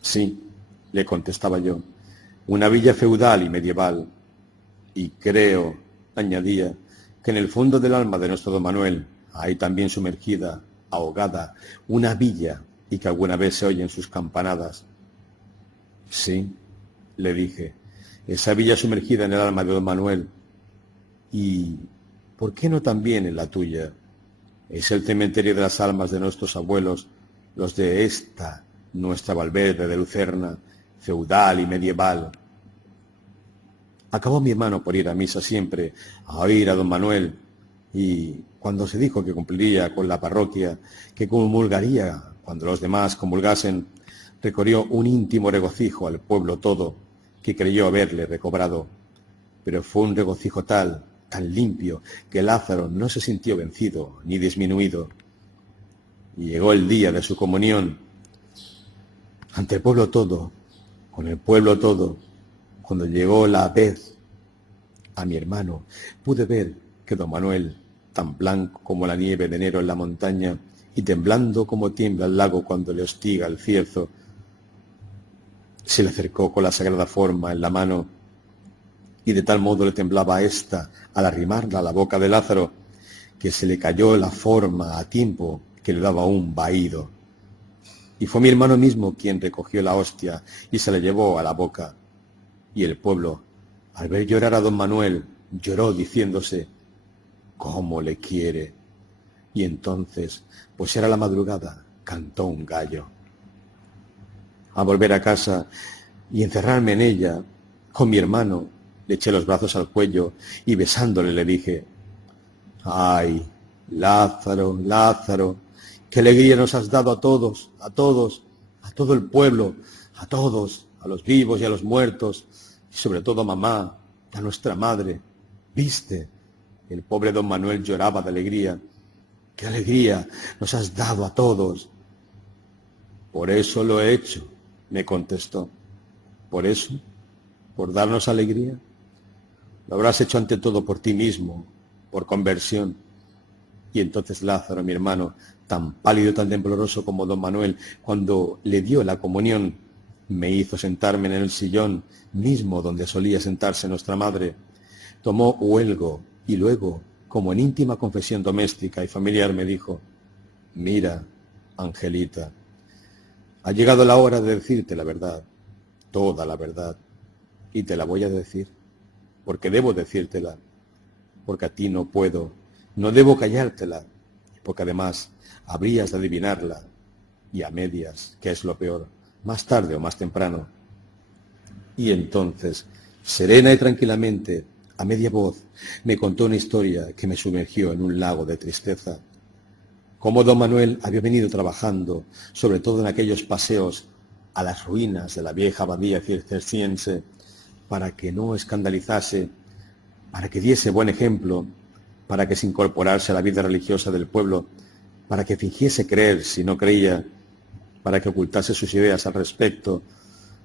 Sí, le contestaba yo, una villa feudal y medieval. Y creo, añadía, que en el fondo del alma de nuestro don Manuel hay también sumergida, ahogada, una villa, y que alguna vez se oyen sus campanadas. Sí, le dije, esa villa sumergida en el alma de don Manuel. ¿Y por qué no también en la tuya? Es el cementerio de las almas de nuestros abuelos, los de esta, nuestra Valverde de Lucerna, feudal y medieval. Acabó mi hermano por ir a misa siempre, a oír a don Manuel, y cuando se dijo que cumpliría con la parroquia, que comulgaría cuando los demás comulgasen, recorrió un íntimo regocijo al pueblo todo, que creyó haberle recobrado. Pero fue un regocijo tal, tan limpio, que Lázaro no se sintió vencido ni disminuido. Y llegó el día de su comunión, ante el pueblo todo, con el pueblo todo. Cuando llegó la vez a mi hermano, pude ver que don Manuel, tan blanco como la nieve de enero en la montaña, y temblando como tiembla el lago cuando le hostiga el cierzo, se le acercó con la sagrada forma en la mano, y de tal modo le temblaba ésta al arrimarla a la boca de Lázaro, que se le cayó la forma a tiempo que le daba un vaído. Y fue mi hermano mismo quien recogió la hostia y se la llevó a la boca. Y el pueblo, al ver llorar a don Manuel, lloró diciéndose, ¿cómo le quiere? Y entonces, pues era la madrugada, cantó un gallo. Al volver a casa y encerrarme en ella, con mi hermano, le eché los brazos al cuello y besándole le dije, ¡ay, Lázaro, Lázaro! ¡Qué alegría nos has dado a todos, a todos, a todo el pueblo, a todos, a los vivos y a los muertos, y sobre todo a mamá, a nuestra madre! ¿Viste? El pobre don Manuel lloraba de alegría. ¡Qué alegría nos has dado a todos! Por eso lo he hecho, me contestó. ¿Por eso? ¿Por darnos alegría? Lo habrás hecho ante todo por ti mismo, por conversión. Y entonces Lázaro, mi hermano, tan pálido, tan tembloroso como don Manuel, cuando le dio la comunión, me hizo sentarme en el sillón mismo donde solía sentarse nuestra madre. Tomó huelgo y luego, como en íntima confesión doméstica y familiar, me dijo, mira, Angelita, ha llegado la hora de decirte la verdad, toda la verdad, y te la voy a decir, porque debo decírtela, porque a ti no puedo, no debo callártela, porque además habrías de adivinarla, y a medias, que es lo peor, más tarde o más temprano. Y entonces, serena y tranquilamente, a media voz, me contó una historia que me sumergió en un lago de tristeza. Cómo don Manuel había venido trabajando, sobre todo en aquellos paseos a las ruinas de la vieja abadía cisterciense, para que no escandalizase, para que diese buen ejemplo, para que se incorporase a la vida religiosa del pueblo, para que fingiese creer si no creía, para que ocultase sus ideas al respecto,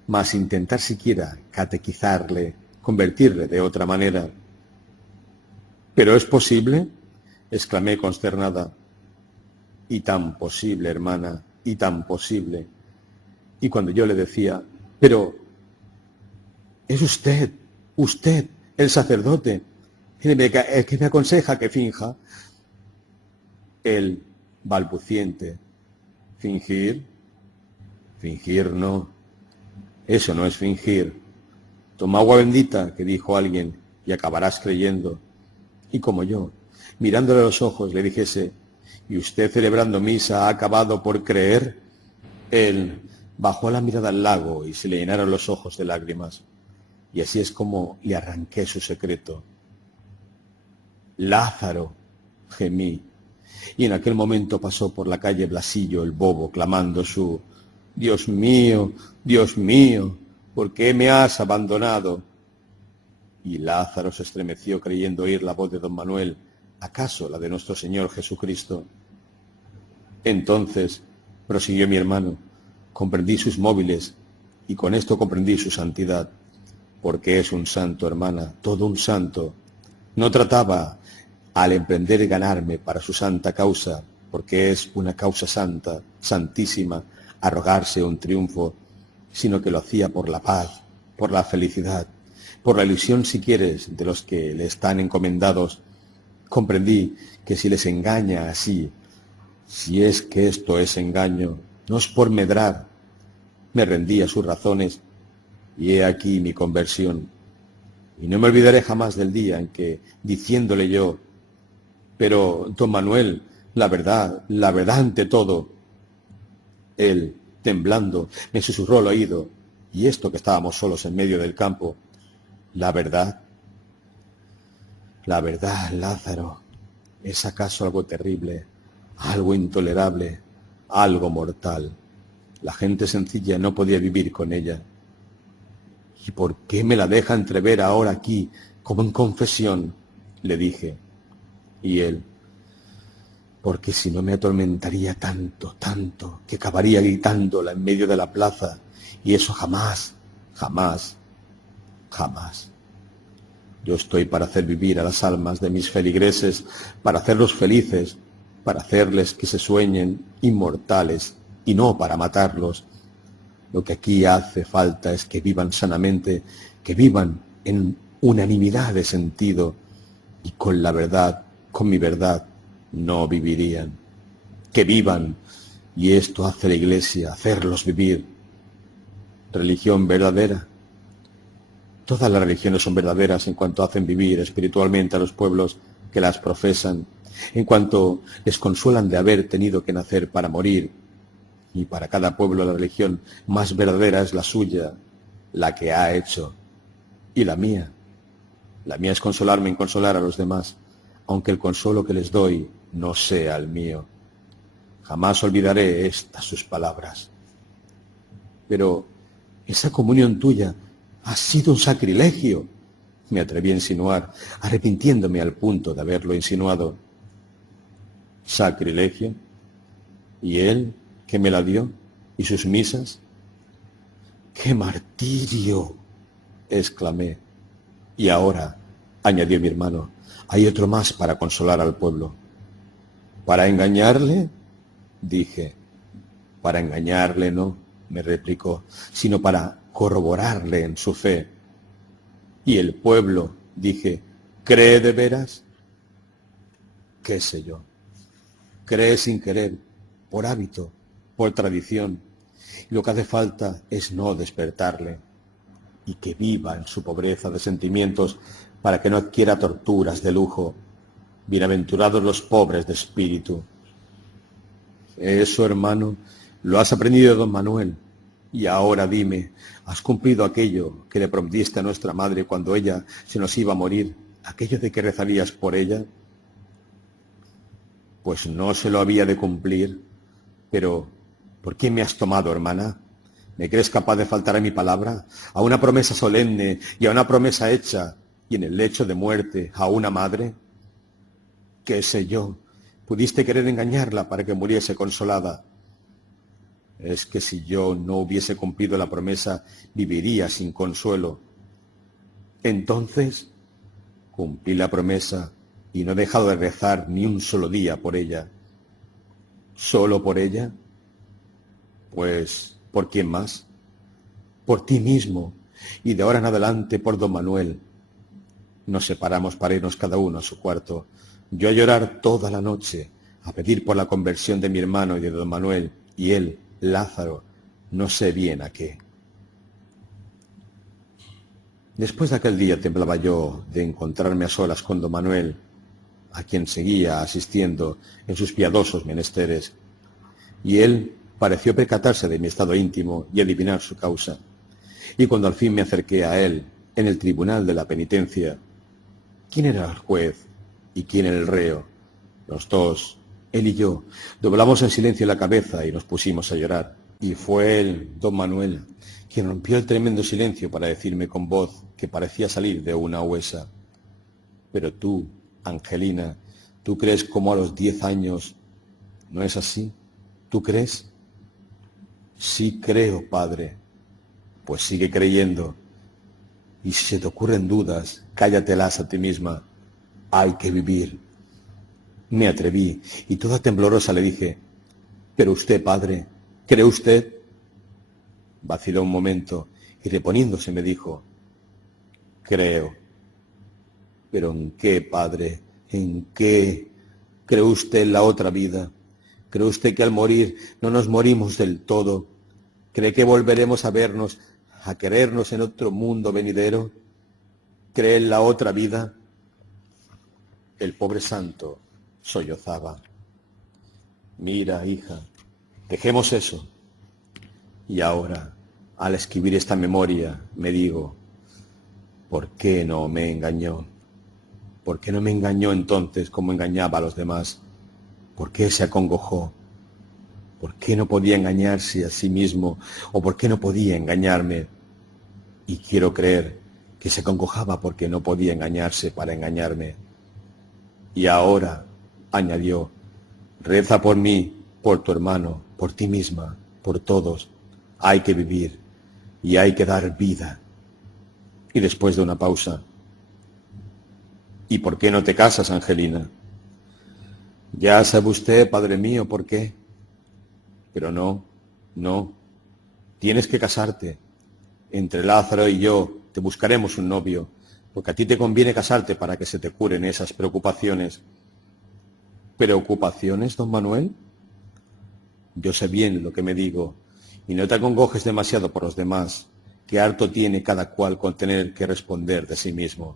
mas intentar siquiera catequizarle, convertirle de otra manera. ¿Pero es posible?, exclamé consternada. Y tan posible, hermana, y tan posible. Y cuando yo le decía, pero es usted, el sacerdote, el que me aconseja que finja, él, balbuciente, ¿fingir? Fingir no, eso no es fingir. Toma agua bendita, que dijo alguien, y acabarás creyendo. Y como yo, mirándole a los ojos, le dijese, ¿y usted celebrando misa ha acabado por creer? Él bajó la mirada al lago y se le llenaron los ojos de lágrimas. Y así es como le arranqué su secreto. Lázaro, gemí. Y en aquel momento pasó por la calle Blasillo el bobo, clamando su Dios mío, ¿por qué me has abandonado? Y Lázaro se estremeció creyendo oír la voz de don Manuel, acaso la de nuestro Señor Jesucristo. Entonces, prosiguió mi hermano, comprendí sus móviles y con esto comprendí su santidad, porque es un santo, hermana, todo un santo. No trataba al emprender ganarme para su santa causa, porque es una causa santa, santísima, arrogarse un triunfo, sino que lo hacía por la paz, por la felicidad, por la ilusión, si quieres, de los que le están encomendados. Comprendí que si les engaña así, Si es que esto es engaño, no es por medrar. Me rendí a sus razones y he aquí mi conversión. Y no me olvidaré jamás del día en que, diciéndole yo, pero, don Manuel, la verdad ante todo, él, temblando, me susurró al oído, y esto que estábamos solos en medio del campo, la verdad, Lázaro, ¿es acaso algo terrible, algo intolerable, algo mortal? La gente sencilla no podía vivir con ella. ¿Y por qué me la deja entrever ahora aquí, como en confesión? Le dije. Y él, porque si no me atormentaría tanto, tanto, que acabaría gritándola en medio de la plaza, y eso jamás, jamás, jamás. Yo estoy para hacer vivir a las almas de mis feligreses, para hacerlos felices, para hacerles que se sueñen inmortales, y no para matarlos. Lo que aquí hace falta es que vivan sanamente, que vivan en unanimidad de sentido, y con la verdad, con mi verdad, no vivirían. Que vivan, y esto hace la Iglesia, hacerlos vivir. Religión verdadera. Todas las religiones son verdaderas en cuanto hacen vivir espiritualmente a los pueblos que las profesan, en cuanto les consuelan de haber tenido que nacer para morir. Y para cada pueblo la religión más verdadera es la suya, la que ha hecho. Y la mía es consolarme en consolar a los demás, aunque el consuelo que les doy no sea el mío. Jamás olvidaré estas sus palabras. Pero esa comunión tuya ha sido un sacrilegio, me atreví a insinuar, arrepintiéndome al punto de haberlo insinuado. ¿Sacrilegio? ¿Y él que me la dio? ¿Y sus misas? ¡Qué martirio!, exclamé. Y ahora, añadió mi hermano, hay otro más para consolar al pueblo. ¿Para engañarle? Dije. Para engañarle no, me replicó, sino para corroborarle en su fe. Y el pueblo, dije, ¿cree de veras? ¿Qué sé yo? Cree sin querer, por hábito, por tradición. Y lo que hace falta es no despertarle, y que viva en su pobreza de sentimientos para que no adquiera torturas de lujo. Bienaventurados los pobres de espíritu. Eso, hermano, lo has aprendido de don Manuel. Y ahora dime, ¿has cumplido aquello que le prometiste a nuestra madre cuando ella se nos iba a morir? ¿Aquello de que rezarías por ella? Pues no se lo había de cumplir. Pero, ¿por qué me has tomado, hermana? ¿Me crees capaz de faltar a mi palabra? ¿A una promesa solemne y a una promesa hecha y en el lecho de muerte a una madre? ¿Qué sé yo? Pudiste querer engañarla para que muriese consolada. Es que si yo no hubiese cumplido la promesa, viviría sin consuelo. Entonces, cumplí la promesa y no he dejado de rezar ni un solo día por ella. ¿Solo por ella? Pues, ¿por quién más? Por ti mismo, y de ahora en adelante por don Manuel. Nos separamos para irnos cada uno a su cuarto. Yo a llorar toda la noche, a pedir por la conversión de mi hermano y de don Manuel, y él, Lázaro, no sé bien a qué. Después de aquel día temblaba yo de encontrarme a solas con don Manuel, a quien seguía asistiendo en sus piadosos menesteres, y él pareció percatarse de mi estado íntimo y adivinar su causa. Y cuando al fin me acerqué a él, en el tribunal de la penitencia, ¿quién era el juez y quién el reo? Los dos, él y yo, doblamos en silencio la cabeza y nos pusimos a llorar. Y fue él, don Manuel, quien rompió el tremendo silencio para decirme con voz que parecía salir de una huesa: pero tú, Angelina, ¿tú crees como a los 10 años? ¿No es así? ¿Tú crees? Sí creo, padre. Pues sigue creyendo. Y si se te ocurren dudas, cállatelas a ti misma. Hay que vivir. Me atreví y toda temblorosa le dije: pero usted, padre, ¿cree usted? Vaciló un momento y reponiéndose me dijo: creo. ¿Pero en qué, padre? ¿En qué? ¿Cree usted en la otra vida? ¿Cree usted que al morir no nos morimos del todo? ¿Cree que volveremos a vernos, a querernos en otro mundo venidero? ¿Cree en la otra vida? El pobre santo sollozaba. Mira, hija, dejemos eso. Y ahora, al escribir esta memoria, me digo, ¿por qué no me engañó? ¿Por qué no me engañó entonces como engañaba a los demás? ¿Por qué se acongojó? ¿Por qué no podía engañarse a sí mismo? ¿O por qué no podía engañarme? Y quiero creer que se acongojaba porque no podía engañarse para engañarme. Y ahora, añadió, reza por mí, por tu hermano, por ti misma, por todos. Hay que vivir y hay que dar vida. Y después de una pausa, ¿y por qué no te casas, Angelina? Ya sabe usted, padre mío, por qué. Pero no, no, tienes que casarte. Entre Lázaro y yo te buscaremos un novio, porque a ti te conviene casarte para que se te curen esas preocupaciones. ¿Preocupaciones, don Manuel? Yo sé bien lo que me digo, y no te acongojes demasiado por los demás, que harto tiene cada cual con tener que responder de sí mismo.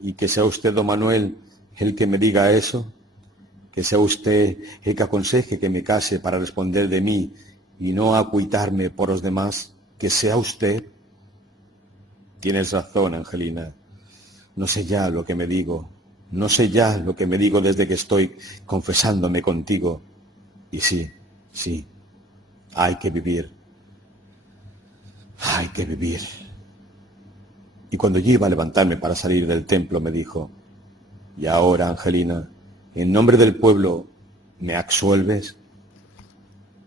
Y que sea usted, don Manuel, el que me diga eso, que sea usted el que aconseje que me case para responder de mí y no acuitarme por los demás, que sea usted. Tienes razón, Angelina. No sé ya lo que me digo. No sé ya lo que me digo desde que estoy confesándome contigo. Y sí, sí, hay que vivir. Hay que vivir. Y cuando yo iba a levantarme para salir del templo, me dijo, y ahora, Angelina, en nombre del pueblo, ¿me absuelves?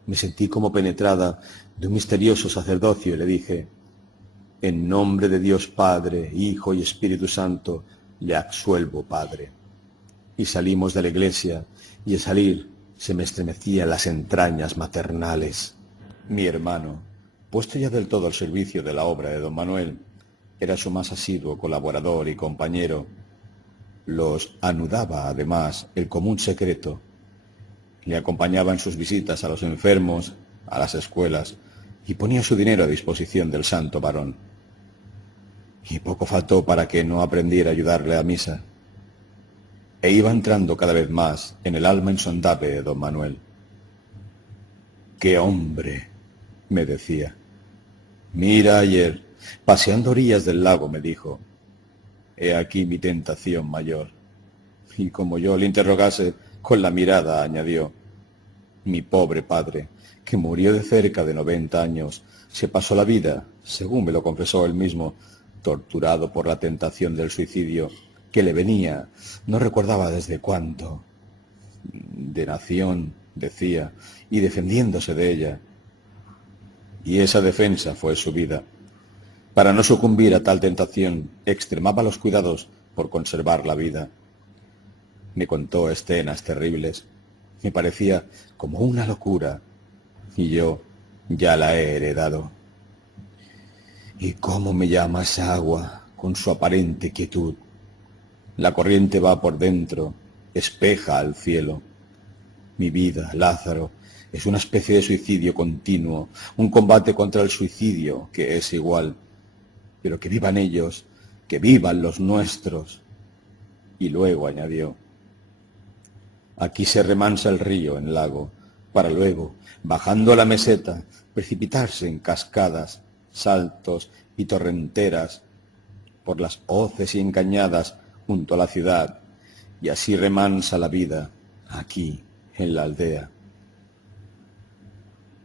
Me sentí como penetrada de un misterioso sacerdocio y le dije, en nombre de Dios Padre, Hijo y Espíritu Santo, le absuelvo, Padre. Y salimos de la iglesia, y al salir se me estremecían las entrañas maternales. Mi hermano, puesto ya del todo al servicio de la obra de don Manuel, era su más asiduo colaborador y compañero. Los anudaba, además, el común secreto. Le acompañaba en sus visitas a los enfermos, a las escuelas, y ponía su dinero a disposición del santo varón. Y poco faltó para que no aprendiera a ayudarle a misa. E iba entrando cada vez más en el alma insondable de don Manuel. ¡Qué hombre!, me decía. Mira, ayer, paseando a orillas del lago, me dijo, he aquí mi tentación mayor. Y como yo le interrogase, con la mirada añadió, mi pobre padre, que murió de cerca de 90 años, se pasó la vida, según me lo confesó él mismo, torturado por la tentación del suicidio, que le venía, no recordaba desde cuánto, de nación, decía, y defendiéndose de ella. Y esa defensa fue su vida. Para no sucumbir a tal tentación, extremaba los cuidados por conservar la vida. Me contó escenas terribles. Me parecía como una locura, y yo ya la he heredado. ¿Y cómo me llama esa agua con su aparente quietud? La corriente va por dentro, espeja al cielo. Mi vida, Lázaro, es una especie de suicidio continuo, un combate contra el suicidio que es igual. Pero que vivan ellos, que vivan los nuestros. Y luego añadió, aquí se remansa el río en lago, para luego, bajando a la meseta, precipitarse en cascadas, saltos y torrenteras por las hoces y encañadas junto a la ciudad, y así remansa la vida aquí, en la aldea.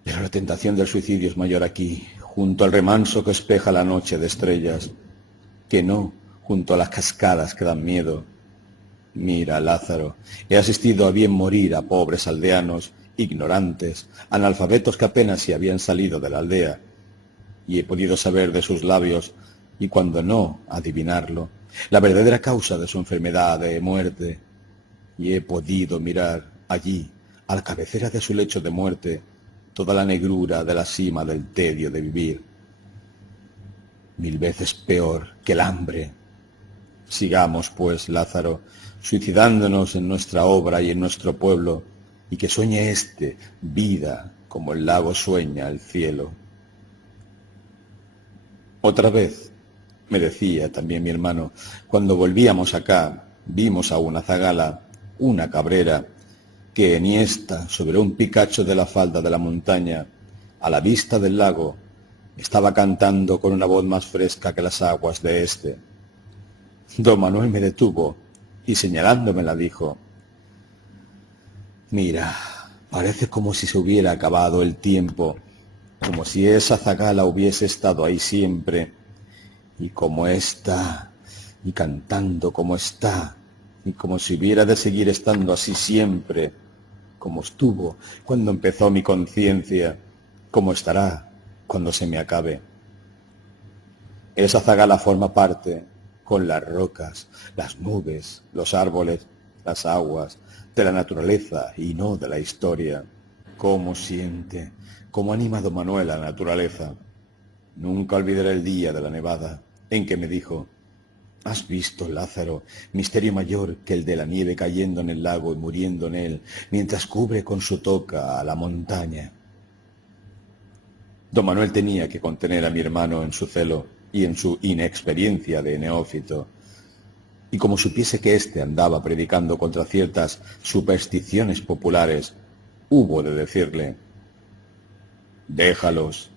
Pero la tentación del suicidio es mayor aquí, junto al remanso que espeja la noche de estrellas, que no junto a las cascadas que dan miedo. Mira, Lázaro, he asistido a bien morir a pobres aldeanos, ignorantes, analfabetos que apenas se habían salido de la aldea, y he podido saber de sus labios, y cuando no, adivinarlo, la verdadera causa de su enfermedad de muerte, y he podido mirar allí, a la cabecera de su lecho de muerte, toda la negrura de la cima del tedio de vivir. 1000 veces peor que el hambre. Sigamos, pues, Lázaro, suicidándonos en nuestra obra y en nuestro pueblo, y que sueñe vida como el lago sueña el cielo. Otra vez, me decía también mi hermano, cuando volvíamos acá, vimos a una zagala, una cabrera, que enhiesta sobre un picacho de la falda de la montaña, a la vista del lago, estaba cantando con una voz más fresca que las aguas de este. Don Manuel me detuvo y señalándomela dijo: mira, parece como si se hubiera acabado el tiempo, como si esa zagala hubiese estado ahí siempre, y como está, y cantando como está, y como si hubiera de seguir estando así siempre, como estuvo cuando empezó mi conciencia, como estará cuando se me acabe. Esa zagala forma parte, con las rocas, las nubes, los árboles, las aguas, de la naturaleza y no de la historia. Cómo siente, cómo anima don Manuel a la naturaleza. Nunca olvidaré el día de la nevada en que me dijo: ¿has visto, Lázaro, misterio mayor que el de la nieve cayendo en el lago y muriendo en él, mientras cubre con su toca a la montaña? Don Manuel tenía que contener a mi hermano en su celo y en su inexperiencia de neófito, y como supiese que éste andaba predicando contra ciertas supersticiones populares, hubo de decirle: déjalos.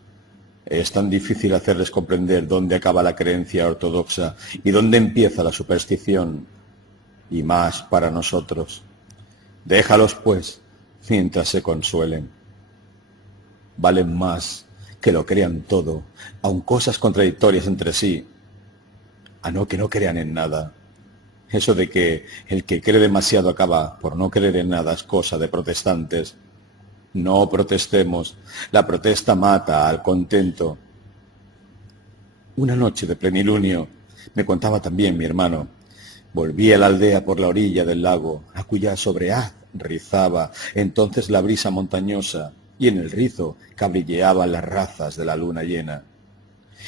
Es tan difícil hacerles comprender dónde acaba la creencia ortodoxa y dónde empieza la superstición, y más para nosotros. Déjalos, pues, mientras se consuelen. Valen más que lo crean todo, aun cosas contradictorias entre sí, a no que no crean en nada. Eso de que el que cree demasiado acaba por no creer en nada es cosa de protestantes. No protestemos, la protesta mata al contento. Una noche de plenilunio, me contaba también mi hermano, volví a la aldea por la orilla del lago, a cuya sobrehaz rizaba entonces la brisa montañosa, y en el rizo cabrilleaban las razas de la luna llena.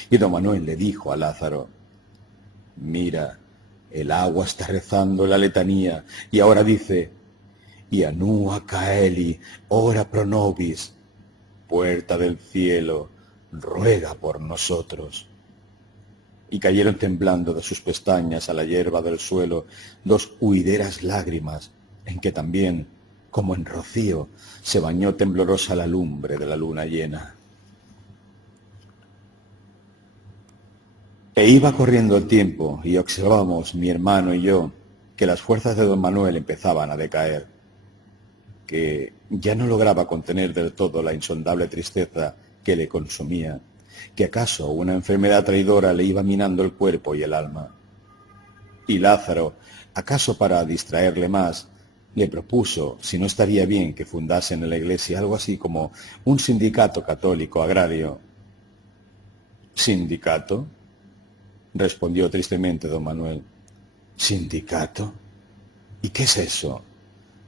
Y don Manuel le dijo a Lázaro: mira, el agua está rezando la letanía, y ahora dice: Ianua Caeli, ora pro nobis, puerta del cielo, ruega por nosotros. Y cayeron temblando de sus pestañas a la hierba del suelo dos huideras lágrimas, en que también, como en rocío, se bañó temblorosa la lumbre de la luna llena. E iba corriendo el tiempo, y observábamos, mi hermano y yo, que las fuerzas de don Manuel empezaban a decaer, que ya no lograba contener del todo la insondable tristeza que le consumía, que acaso una enfermedad traidora le iba minando el cuerpo y el alma. Y Lázaro, acaso para distraerle más, le propuso si no estaría bien que fundasen en la iglesia algo así como un sindicato católico agrario. ¿Sindicato?, respondió tristemente don Manuel. ¿Sindicato? ¿Y qué es eso?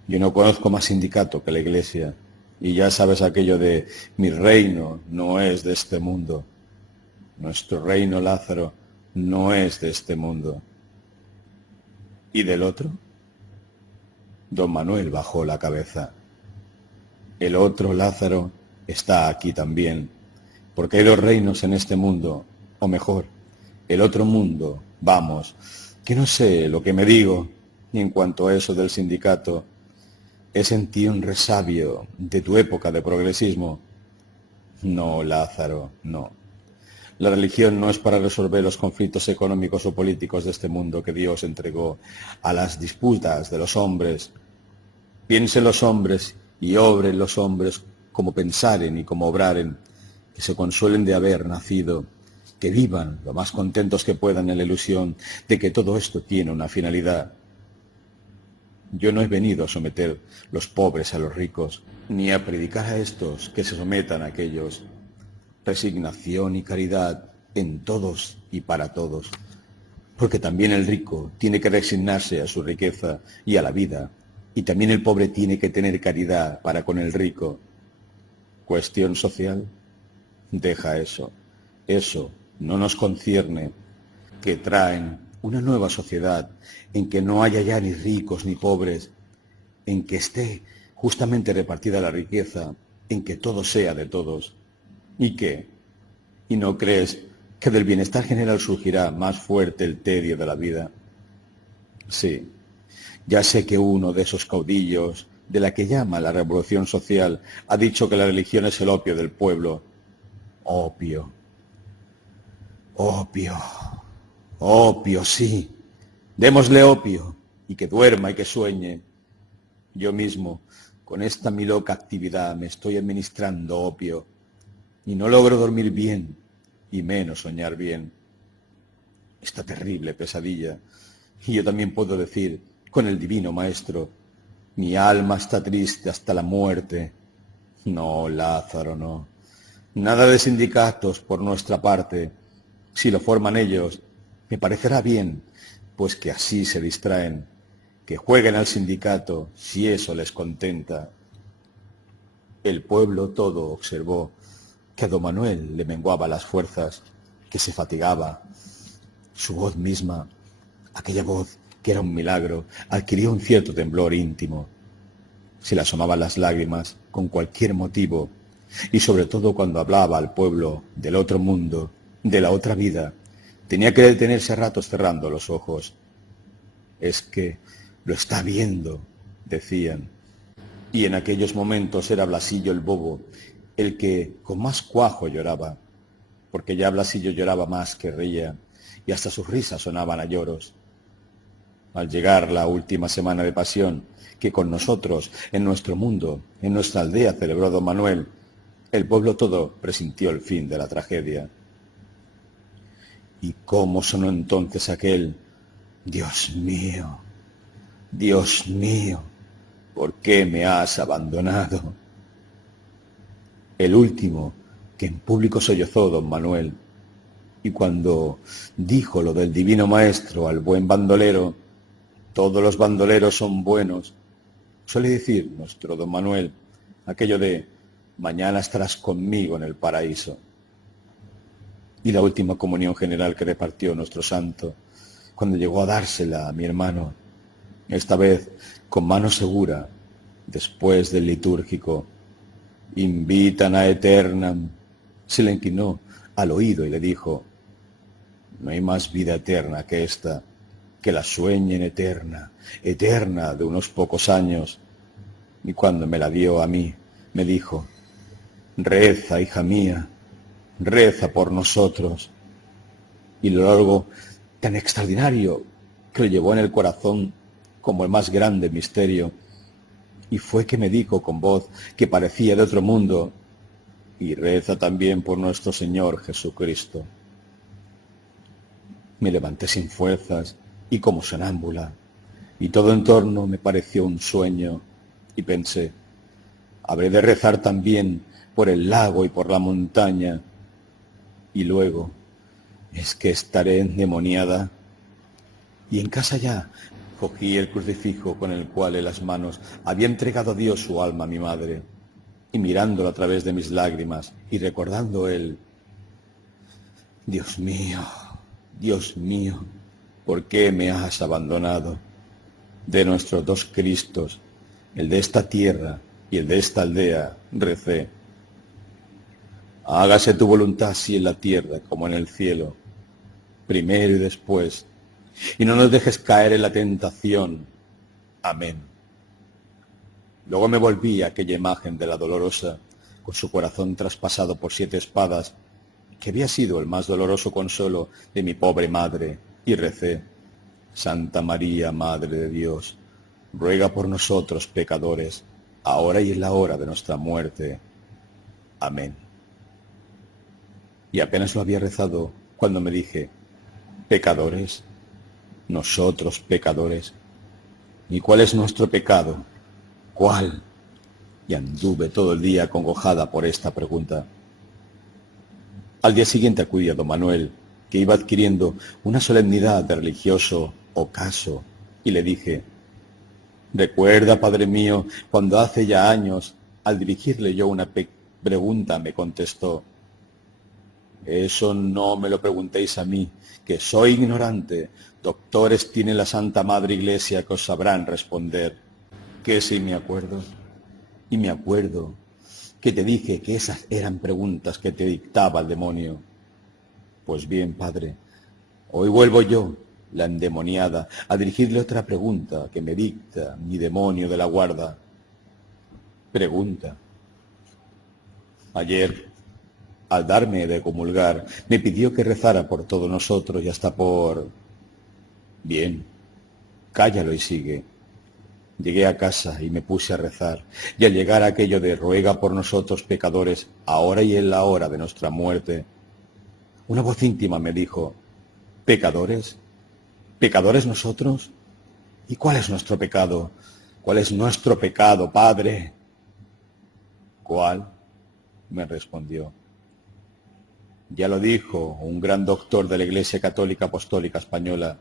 Yo no conozco más sindicato que la iglesia, y ya sabes aquello de mi reino no es de este mundo. Nuestro reino, Lázaro, no es de este mundo. ¿Y del otro? Don Manuel bajó la cabeza. El otro, Lázaro, está aquí también, porque hay dos reinos en este mundo, o mejor, el otro mundo, vamos, que no sé lo que me digo, y en cuanto a eso del sindicato, he sentido un resabio de tu época de progresismo. No, Lázaro, no. La religión no es para resolver los conflictos económicos o políticos de este mundo que Dios entregó a las disputas de los hombres. Piensen los hombres y obren los hombres como pensaren y como obraren, que se consuelen de haber nacido, que vivan lo más contentos que puedan en la ilusión de que todo esto tiene una finalidad. Yo no he venido a someter los pobres a los ricos, ni a predicar a estos que se sometan a aquellos. Resignación y caridad en todos y para todos, porque también el rico tiene que resignarse a su riqueza y a la vida, y también el pobre tiene que tener caridad para con el rico. ¿Cuestión social? Deja eso. Eso no nos concierne. Que traen una nueva sociedad en que no haya ya ni ricos ni pobres, en que esté justamente repartida la riqueza, en que todo sea de todos. ¿Y qué? ¿Y no crees que del bienestar general surgirá más fuerte el tedio de la vida? Sí, ya sé que uno de esos caudillos, de la que llama la revolución social, ha dicho que la religión es el opio del pueblo. Opio, opio, opio, sí. Démosle opio, y que duerma y que sueñe. Yo mismo, con esta mi loca actividad, me estoy administrando opio, y no logro dormir bien, y menos soñar bien. Esta terrible pesadilla. Y yo también puedo decir, con el divino maestro, mi alma está triste hasta la muerte. No, Lázaro, no. Nada de sindicatos por nuestra parte. Si lo forman ellos, me parecerá bien, pues que así se distraen, que jueguen al sindicato, si eso les contenta. El pueblo todo observó que a don Manuel le menguaba las fuerzas, que se fatigaba. Su voz misma, aquella voz que era un milagro, adquirió un cierto temblor íntimo. Se le asomaban las lágrimas con cualquier motivo, y sobre todo cuando hablaba al pueblo del otro mundo, de la otra vida, tenía que detenerse a ratos cerrando los ojos. Es que lo está viendo, decían. Y en aquellos momentos era Blasillo el bobo, el que con más cuajo lloraba, porque ya Blasillo lloraba más que reía, y hasta sus risas sonaban a lloros. Al llegar la última semana de pasión, que con nosotros, en nuestro mundo, en nuestra aldea celebró don Manuel, el pueblo todo presintió el fin de la tragedia. ¿Y cómo sonó entonces aquel Dios mío, Dios mío, ¿por qué me has abandonado? El último que en público sollozó don Manuel, y cuando dijo lo del divino maestro al buen bandolero, todos los bandoleros son buenos, suele decir nuestro don Manuel, aquello de mañana estarás conmigo en el paraíso. Y la última comunión general que repartió nuestro santo, cuando llegó a dársela a mi hermano, esta vez con mano segura, después del litúrgico, invitan a eternam, se le inclinó al oído y le dijo, no hay más vida eterna que esta, que la sueñen eterna, eterna de unos pocos años. Y cuando me la dio a mí, me dijo, reza, hija mía, reza por nosotros. Y lo algo tan extraordinario que lo llevó en el corazón como el más grande misterio, y fue que me dijo con voz que parecía de otro mundo, y reza también por nuestro Señor Jesucristo. Me levanté sin fuerzas y como sonámbula, y todo en torno me pareció un sueño, y pensé, habré de rezar también por el lago y por la montaña, y luego, ¿es que estaré endemoniada? Y en casa ya cogí el crucifijo con el cual en las manos había entregado Dios su alma a mi madre, y mirándolo a través de mis lágrimas y recordando él, Dios mío, ¿por qué me has abandonado? De nuestros dos Cristos, el de esta tierra y el de esta aldea, recé. Hágase tu voluntad así en la tierra como en el cielo, primero y después, y no nos dejes caer en la tentación. Amén. Luego me volví a aquella imagen de la dolorosa, con su corazón traspasado por 7 espadas, que había sido el más doloroso consuelo de mi pobre madre, y recé, Santa María, Madre de Dios, ruega por nosotros pecadores, ahora y en la hora de nuestra muerte. Amén. Y apenas lo había rezado cuando me dije, pecadores, nosotros pecadores, ¿y cuál es nuestro pecado? ¿Cuál? Y anduve todo el día acongojada por esta pregunta. Al día siguiente acudí a don Manuel, que iba adquiriendo una solemnidad de religioso ocaso, y le dije, recuerda, padre mío, cuando hace ya años, al dirigirle yo una pregunta, me contestó, eso no me lo preguntéis a mí, que soy ignorante, doctores tiene la Santa Madre Iglesia que os sabrán responder. Que si me acuerdo. Y me acuerdo que te dije que esas eran preguntas que te dictaba el demonio. Pues bien, padre, hoy vuelvo yo, la endemoniada, a dirigirle otra pregunta que me dicta mi demonio de la guarda. Pregunta. Ayer, al darme de comulgar, me pidió que rezara por todos nosotros y hasta por... Bien, cállalo y sigue. Llegué a casa y me puse a rezar, y al llegar a aquello de ruega por nosotros pecadores, ahora y en la hora de nuestra muerte, una voz íntima me dijo, ¿pecadores? ¿Pecadores nosotros? ¿Y cuál es nuestro pecado? ¿Cuál es nuestro pecado, Padre? ¿Cuál? Me respondió. Ya lo dijo un gran doctor de la Iglesia Católica Apostólica Española.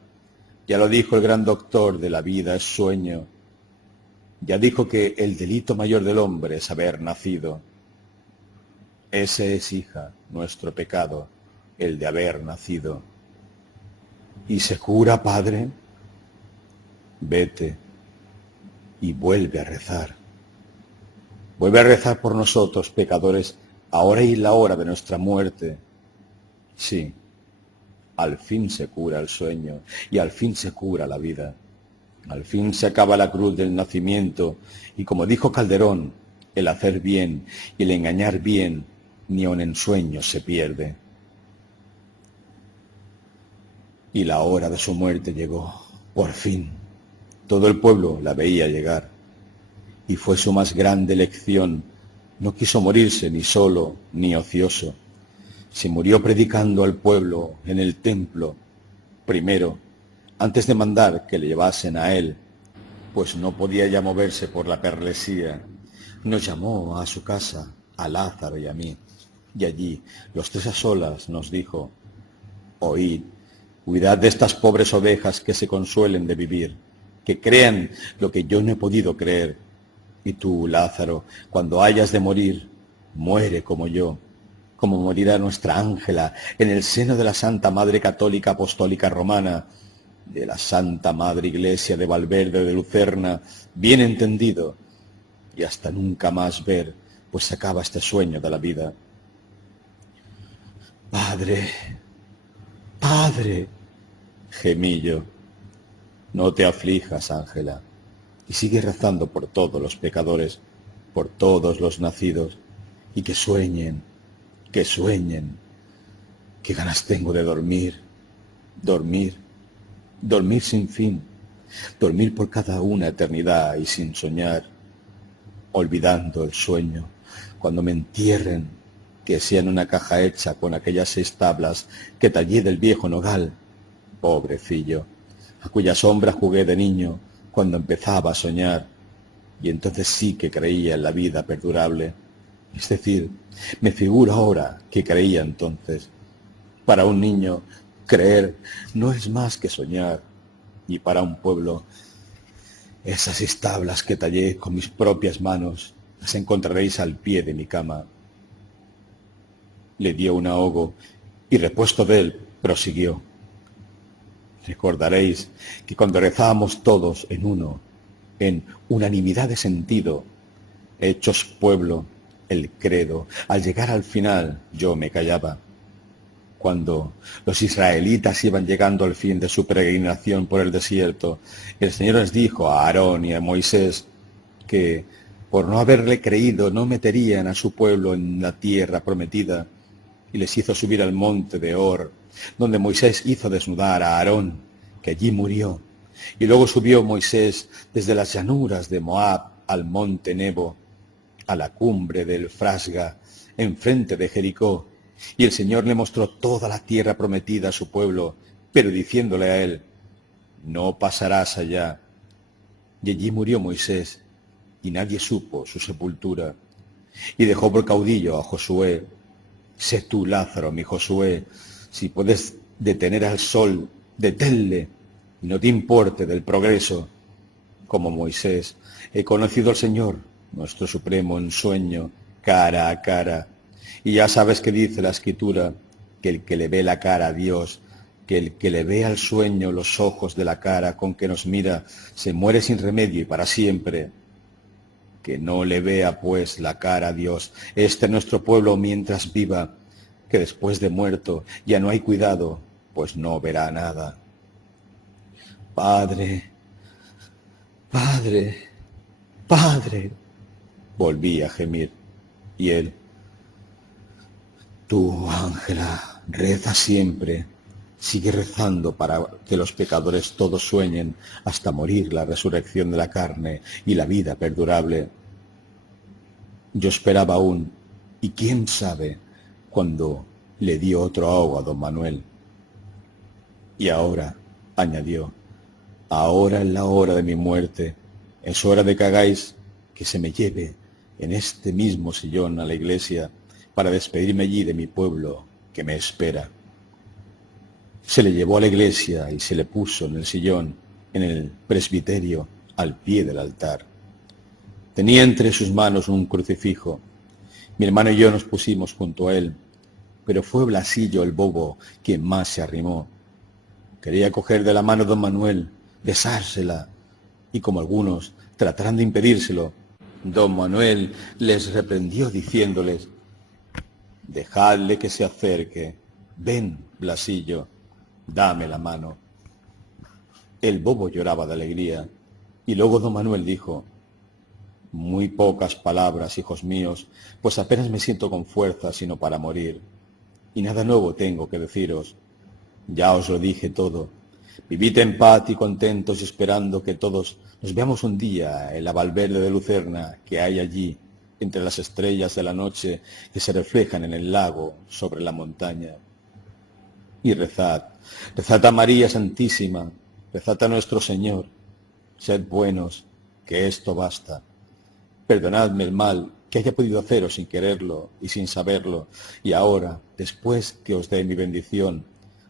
Ya lo dijo el gran doctor de la vida es sueño. Ya dijo que el delito mayor del hombre es haber nacido. Ese es, hija, nuestro pecado, el de haber nacido. ¿Y se cura, Padre? Vete y vuelve a rezar. Vuelve a rezar por nosotros, pecadores, ahora y la hora de nuestra muerte. Sí, al fin se cura el sueño y al fin se cura la vida. Al fin se acaba la cruz del nacimiento y como dijo Calderón, el hacer bien y el engañar bien ni aun en sueños se pierde. Y la hora de su muerte llegó, por fin. Todo el pueblo la veía llegar. Y fue su más grande lección. No quiso morirse ni solo ni ocioso. Se murió predicando al pueblo en el templo, primero, antes de mandar que le llevasen a él, pues no podía ya moverse por la perlesía. Nos llamó a su casa, a Lázaro y a mí, y allí, los tres a solas, nos dijo, oíd, cuidad de estas pobres ovejas que se consuelen de vivir, que crean lo que yo no he podido creer. Y tú, Lázaro, cuando hayas de morir, muere como yo, como morirá nuestra Ángela en el seno de la Santa Madre Católica Apostólica Romana, de la Santa Madre Iglesia de Valverde de Lucerna, bien entendido, y hasta nunca más ver, pues se acaba este sueño de la vida. Padre, Padre, gemí yo, no te aflijas, Ángela, y sigue rezando por todos los pecadores, por todos los nacidos, y que sueñen, que sueñen. Qué ganas tengo de dormir, dormir, dormir sin fin, dormir por cada una eternidad y sin soñar, olvidando el sueño, cuando me entierren, que sea en una caja hecha con aquellas 6 tablas que tallé del viejo nogal, pobrecillo, a cuya sombra jugué de niño cuando empezaba a soñar, y entonces sí que creía en la vida perdurable. Es decir, me figuro ahora que creía entonces. Para un niño, creer no es más que soñar, y para un pueblo, esas 6 tablas que tallé con mis propias manos, las encontraréis al pie de mi cama. Le dio un ahogo, y repuesto de él, prosiguió. Recordaréis que cuando rezábamos todos en uno, en unanimidad de sentido, hechos pueblo, el credo, al llegar al final yo me callaba. Cuando los israelitas iban llegando al fin de su peregrinación por el desierto, el Señor les dijo a Aarón y a Moisés que por no haberle creído no meterían a su pueblo en la tierra prometida, y les hizo subir al monte de Hor, donde Moisés hizo desnudar a Aarón, que allí murió. Y luego subió Moisés desde las llanuras de Moab al monte Nebo, a la cumbre del Frasga, enfrente de Jericó, y el Señor le mostró toda la tierra prometida a su pueblo, pero diciéndole a él, no pasarás allá. Y allí murió Moisés, y nadie supo su sepultura. Y dejó por caudillo a Josué. Sé tú, Lázaro, mi Josué, si puedes detener al sol, deténle, y no te importe del progreso. Como Moisés, he conocido al Señor, nuestro Supremo, en sueño, cara a cara. Y ya sabes que dice la Escritura, que el que le ve la cara a Dios, que el que le ve al sueño los ojos de la cara con que nos mira, se muere sin remedio y para siempre. Que no le vea pues la cara a Dios, este nuestro pueblo mientras viva, que después de muerto ya no hay cuidado, pues no verá nada. Padre, padre, padre, volví a gemir, y él, tú, Ángela, reza siempre, sigue rezando para que los pecadores todos sueñen hasta morir la resurrección de la carne y la vida perdurable. Yo esperaba aún, y quién sabe, cuando le dio otro ahogo a don Manuel. Y ahora, añadió, ahora es la hora de mi muerte, es hora de que hagáis que se me lleve en este mismo sillón a la iglesia para despedirme allí de mi pueblo que me espera. Se le llevó a la iglesia y se le puso en el sillón, en el presbiterio, al pie del altar. Tenía entre sus manos un crucifijo. Mi hermano y yo nos pusimos junto a él, pero fue Blasillo el bobo quien más se arrimó. Quería coger de la mano a don Manuel, besársela, y como algunos trataran de impedírselo, don Manuel les reprendió diciéndoles, dejadle que se acerque, ven, Blasillo, dame la mano. El bobo lloraba de alegría, y luego don Manuel dijo, muy pocas palabras, hijos míos, pues apenas me siento con fuerza sino para morir, y nada nuevo tengo que deciros. Ya os lo dije todo. Vivid en paz y contentos y esperando que todos nos veamos un día en la Valverde de Lucerna que hay allí, entre las estrellas de la noche que se reflejan en el lago sobre la montaña. Y rezad, rezad a María Santísima, rezad a nuestro Señor, sed buenos, que esto basta. Perdonadme el mal que haya podido haceros sin quererlo y sin saberlo, y ahora, después que os dé mi bendición,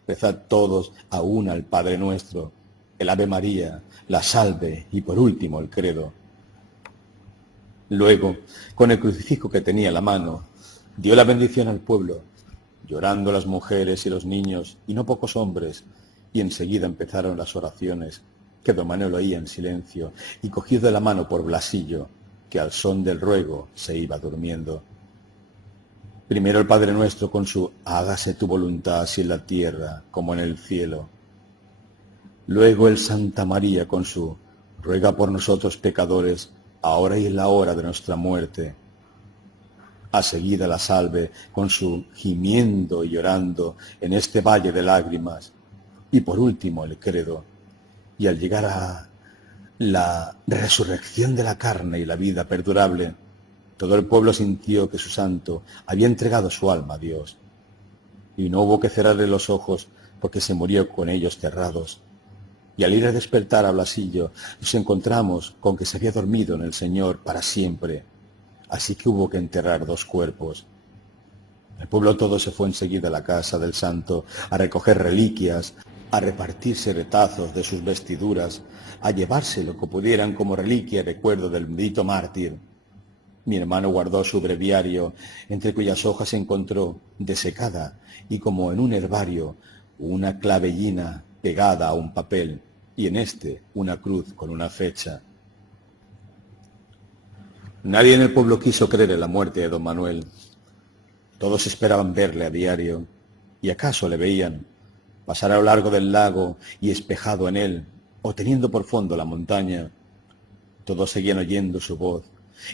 rezad todos a una al Padre Nuestro, el Ave María, la Salve y por último el Credo. Luego, con el crucifijo que tenía en la mano, dio la bendición al pueblo, llorando las mujeres y los niños, y no pocos hombres, y enseguida empezaron las oraciones, que don Manuel oía en silencio, y cogido de la mano por Blasillo, que al son del ruego se iba durmiendo. Primero el Padre Nuestro con su hágase tu voluntad así en la tierra como en el cielo. Luego el Santa María con su ruega por nosotros pecadores, ahora y en la hora de nuestra muerte. A seguida la Salve con su gimiendo y llorando en este valle de lágrimas. Y por último el Credo. Y al llegar a la resurrección de la carne y la vida perdurable, todo el pueblo sintió que su santo había entregado su alma a Dios, y no hubo que cerrarle los ojos porque se murió con ellos cerrados. Y al ir a despertar a Blasillo, nos encontramos con que se había dormido en el Señor para siempre, así que hubo que enterrar dos cuerpos. El pueblo todo se fue enseguida a la casa del santo a recoger reliquias, a repartirse retazos de sus vestiduras, a llevarse lo que pudieran como reliquia y recuerdo del bendito mártir. Mi hermano guardó su breviario, entre cuyas hojas encontró, desecada y como en un herbario, una clavellina pegada a un papel, y en este una cruz con una fecha. Nadie en el pueblo quiso creer en la muerte de don Manuel. Todos esperaban verle a diario, y acaso le veían pasar a lo largo del lago y espejado en él, o teniendo por fondo la montaña. Todos seguían oyendo su voz,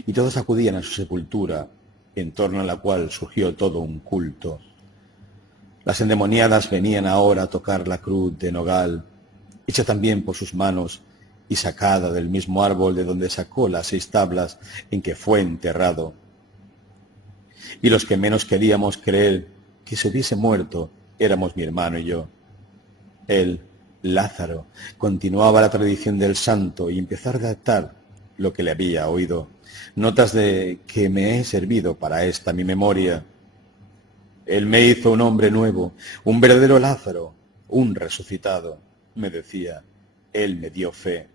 y todos acudían a su sepultura, en torno a la cual surgió todo un culto. Las endemoniadas venían ahora a tocar la cruz de nogal, hecha también por sus manos, y sacada del mismo árbol de donde sacó las 6 tablas en que fue enterrado. Y los que menos queríamos creer que se hubiese muerto éramos mi hermano y yo. Él, Lázaro, continuaba la tradición del santo y empezó a redactar lo que le había oído, notas de que me he servido para esta mi memoria. Él me hizo un hombre nuevo, un verdadero Lázaro, un resucitado, me decía. Él me dio fe.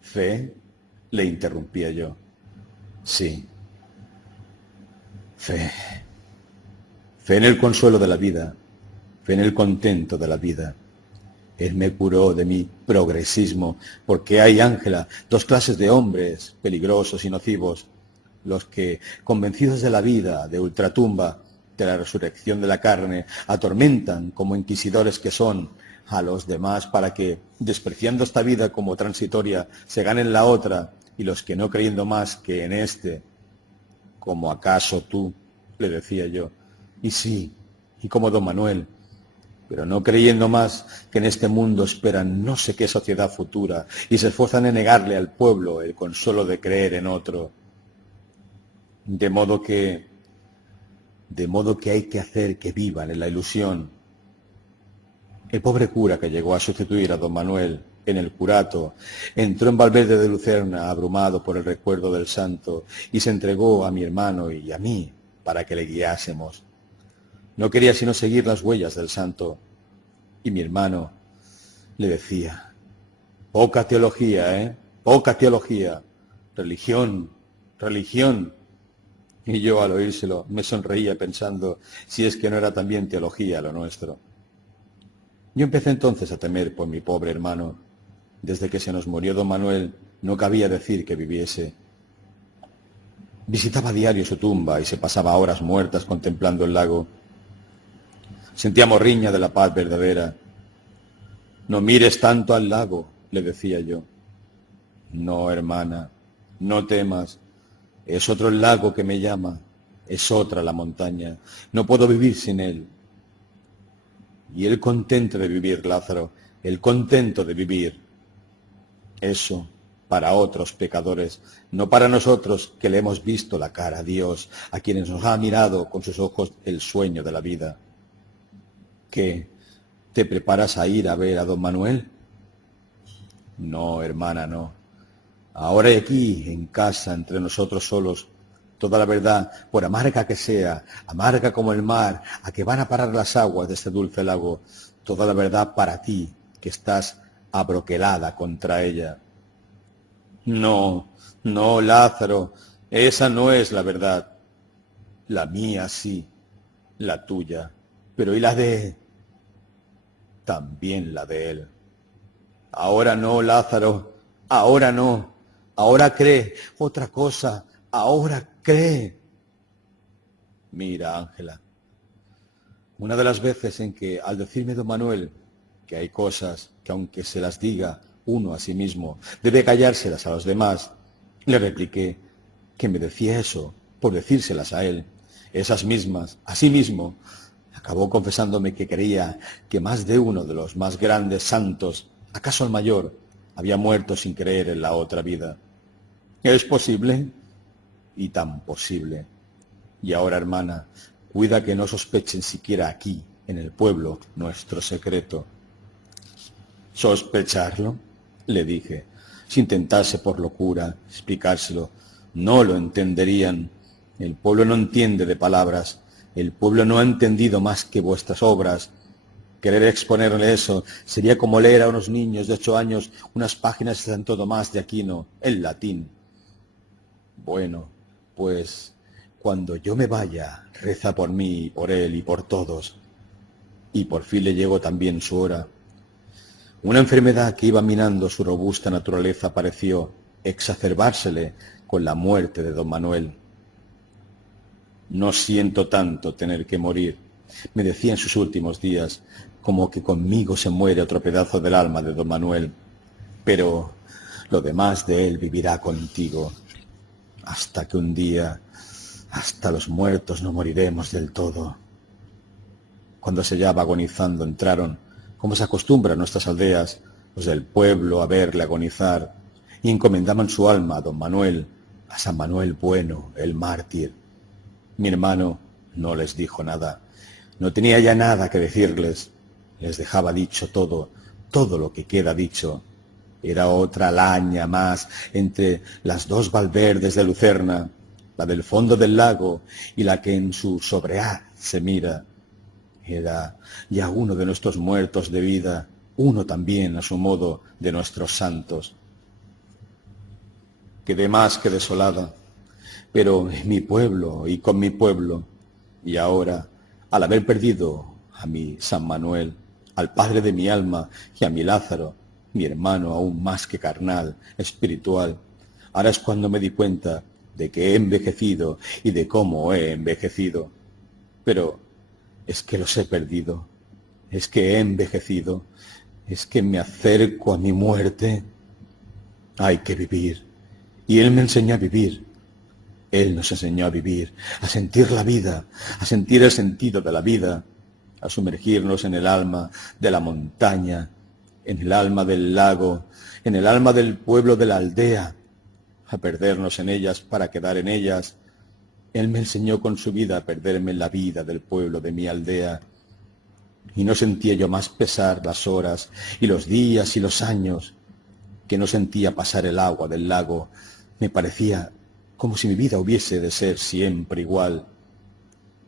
¿Fe? Le interrumpía yo. Sí. Fe. Fe en el consuelo de la vida, fe en el contento de la vida. Él me curó de mi progresismo, porque hay, Ángela, dos clases de hombres peligrosos y nocivos: los que, convencidos de la vida, de ultratumba, de la resurrección de la carne, atormentan, como inquisidores que son, a los demás para que, despreciando esta vida como transitoria, se ganen la otra, y los que, no creyendo más que en este, como acaso tú, le decía yo, y sí, y como don Manuel, pero no creyendo más que en este mundo esperan no sé qué sociedad futura y se esfuerzan en negarle al pueblo el consuelo de creer en otro. De modo que hay que hacer que vivan en la ilusión. El pobre cura que llegó a sustituir a don Manuel en el curato entró en Valverde de Lucerna abrumado por el recuerdo del santo y se entregó a mi hermano y a mí para que le guiásemos. No quería sino seguir las huellas del santo, y mi hermano le decía: poca teología, poca teología, religión, religión. Y yo, al oírselo, me sonreía pensando si es que no era también teología lo nuestro. Yo empecé entonces a temer por mi pobre hermano. Desde que se nos murió don Manuel, no cabía decir que viviese. Visitaba a diario su tumba y se pasaba horas muertas contemplando el lago. Sentía morriña de la paz verdadera. No mires tanto al lago, le decía yo. No, hermana, no temas. Es otro el lago que me llama, es otra la montaña. No puedo vivir sin él. Y el contento de vivir, Lázaro, el contento de vivir. Eso para otros pecadores, no para nosotros que le hemos visto la cara a Dios, a quienes nos ha mirado con sus ojos el sueño de la vida. ¿Qué? ¿Te preparas a ir a ver a don Manuel? No, hermana, no. Ahora y aquí, en casa, entre nosotros solos, toda la verdad, por amarga que sea, amarga como el mar, a que van a parar las aguas de este dulce lago, toda la verdad para ti, que estás abroquelada contra ella. No, no, Lázaro, esa no es la verdad. La mía sí, la tuya, pero ¿y la de...? También la de él. Ahora no, Lázaro, ahora no. Ahora cree otra cosa, ahora cree. Mira, Ángela, una de las veces en que, al decirme don Manuel que hay cosas que aunque se las diga uno a sí mismo, debe callárselas a los demás, le repliqué que me decía eso por decírselas a él. Esas mismas, a sí mismo, acabó confesándome que creía que más de uno de los más grandes santos, acaso el mayor, había muerto sin creer en la otra vida. ¿Es posible? Y tan posible. Y ahora, hermana, cuida que no sospechen siquiera aquí, en el pueblo, nuestro secreto. ¿Sospecharlo? Le dije. Si intentase por locura explicárselo, no lo entenderían. El pueblo no entiende de palabras. El pueblo no ha entendido más que vuestras obras. Querer exponerle eso sería como leer a unos niños de 8 años unas páginas de Santo Tomás de Aquino, en latín. Bueno, pues cuando yo me vaya, reza por mí, por él y por todos. Y por fin le llegó también su hora. Una enfermedad que iba minando su robusta naturaleza pareció exacerbársele con la muerte de don Manuel. No siento tanto tener que morir, me decía en sus últimos días, como que conmigo se muere otro pedazo del alma de don Manuel, pero lo demás de él vivirá contigo, hasta que un día, hasta los muertos no moriremos del todo. Cuando se hallaba agonizando entraron, como se acostumbra en nuestras aldeas, los del pueblo a verle agonizar, y encomendaban su alma a don Manuel, a San Manuel Bueno, el mártir. Mi hermano no les dijo nada, no tenía ya nada que decirles, les dejaba dicho todo, todo lo que queda dicho. Era otra laña más entre las dos Valverdes de Lucerna, la del fondo del lago y la que en su sobrehaz se mira. Era ya uno de nuestros muertos de vida, uno también, a su modo, de nuestros santos. Quedé más que desolada, pero en mi pueblo y con mi pueblo, y ahora, al haber perdido a mi San Manuel, al padre de mi alma y a mi Lázaro, mi hermano aún más que carnal, espiritual. Ahora es cuando me di cuenta de que he envejecido y de cómo he envejecido. Pero es que los he perdido, es que he envejecido, es que me acerco a mi muerte. Hay que vivir. Y Él me enseñó a vivir. Él nos enseñó a vivir, a sentir la vida, a sentir el sentido de la vida, a sumergirnos en el alma de la montaña, en el alma del lago, en el alma del pueblo de la aldea, a perdernos en ellas para quedar en ellas. Él me enseñó con su vida a perderme en la vida del pueblo de mi aldea. Y no sentía yo más pesar las horas y los días y los años, que no sentía pasar el agua del lago. Me parecía como si mi vida hubiese de ser siempre igual.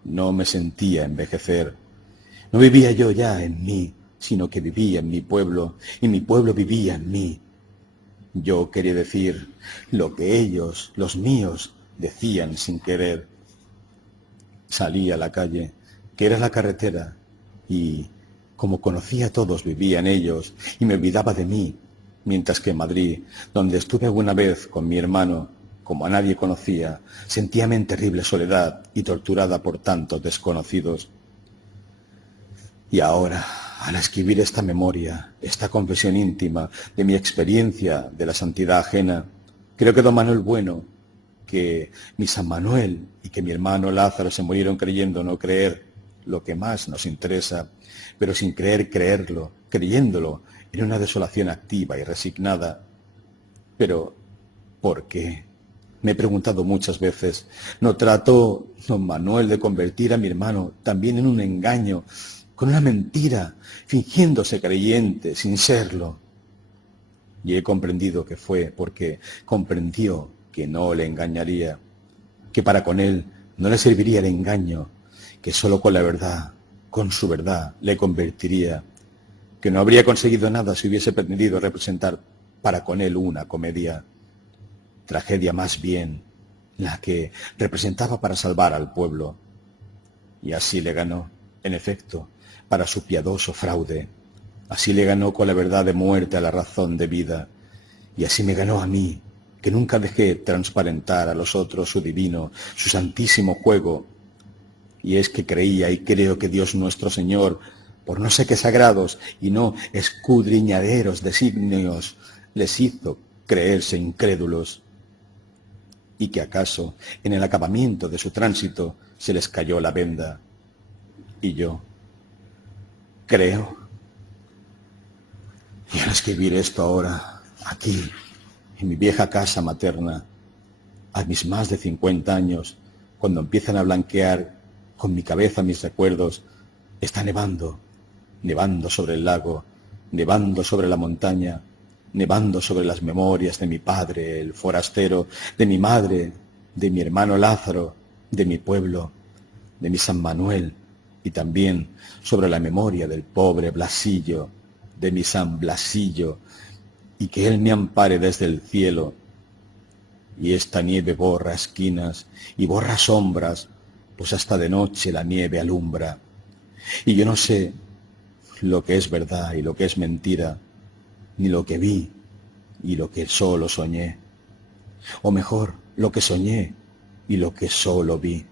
No me sentía envejecer. No vivía yo ya en mí, sino que vivía en mi pueblo, y mi pueblo vivía en mí. Yo quería decir lo que ellos, los míos, decían sin querer. Salí a la calle, que era la carretera, y como conocía a todos, vivía en ellos, y me olvidaba de mí, mientras que en Madrid, donde estuve alguna vez con mi hermano, como a nadie conocía, sentíame en terrible soledad y torturada por tantos desconocidos. Y ahora, al escribir esta memoria, esta confesión íntima de mi experiencia de la santidad ajena, creo que don Manuel Bueno, que mi San Manuel y que mi hermano Lázaro se murieron creyendo no creer lo que más nos interesa, pero sin creer creerlo, creyéndolo en una desolación activa y resignada. Pero, ¿por qué? Me he preguntado muchas veces. ¿No trató don Manuel de convertir a mi hermano también en un engaño, con una mentira, fingiéndose creyente sin serlo? Y he comprendido que fue porque comprendió que no le engañaría, que para con él no le serviría el engaño, que solo con la verdad, con su verdad, le convertiría, que no habría conseguido nada si hubiese pretendido representar para con él una comedia. Tragedia más bien, la que representaba para salvar al pueblo. Y así le ganó, en efecto, para su piadoso fraude. Así le ganó con la verdad de muerte a la razón de vida. Y así me ganó a mí, que nunca dejé transparentar a los otros su divino, su santísimo juego. Y es que creía y creo que Dios nuestro Señor, por no sé qué sagrados y no escudriñaderos designios, les hizo creerse incrédulos. Y que acaso, en el acabamiento de su tránsito, se les cayó la venda. Y yo creo. Y al escribir esto ahora, aquí, en mi vieja casa materna, a mis más de 50 años, cuando empiezan a blanquear con mi cabeza mis recuerdos, está nevando, nevando sobre el lago, nevando sobre la montaña, nevando sobre las memorias de mi padre, el forastero, de mi madre, de mi hermano Lázaro, de mi pueblo, de mi San Manuel, y también sobre la memoria del pobre Blasillo, de mi San Blasillo, y que él me ampare desde el cielo. Y esta nieve borra esquinas y borra sombras, pues hasta de noche la nieve alumbra. Y yo no sé lo que es verdad y lo que es mentira, ni lo que vi y lo que solo soñé. O mejor, lo que soñé y lo que solo vi.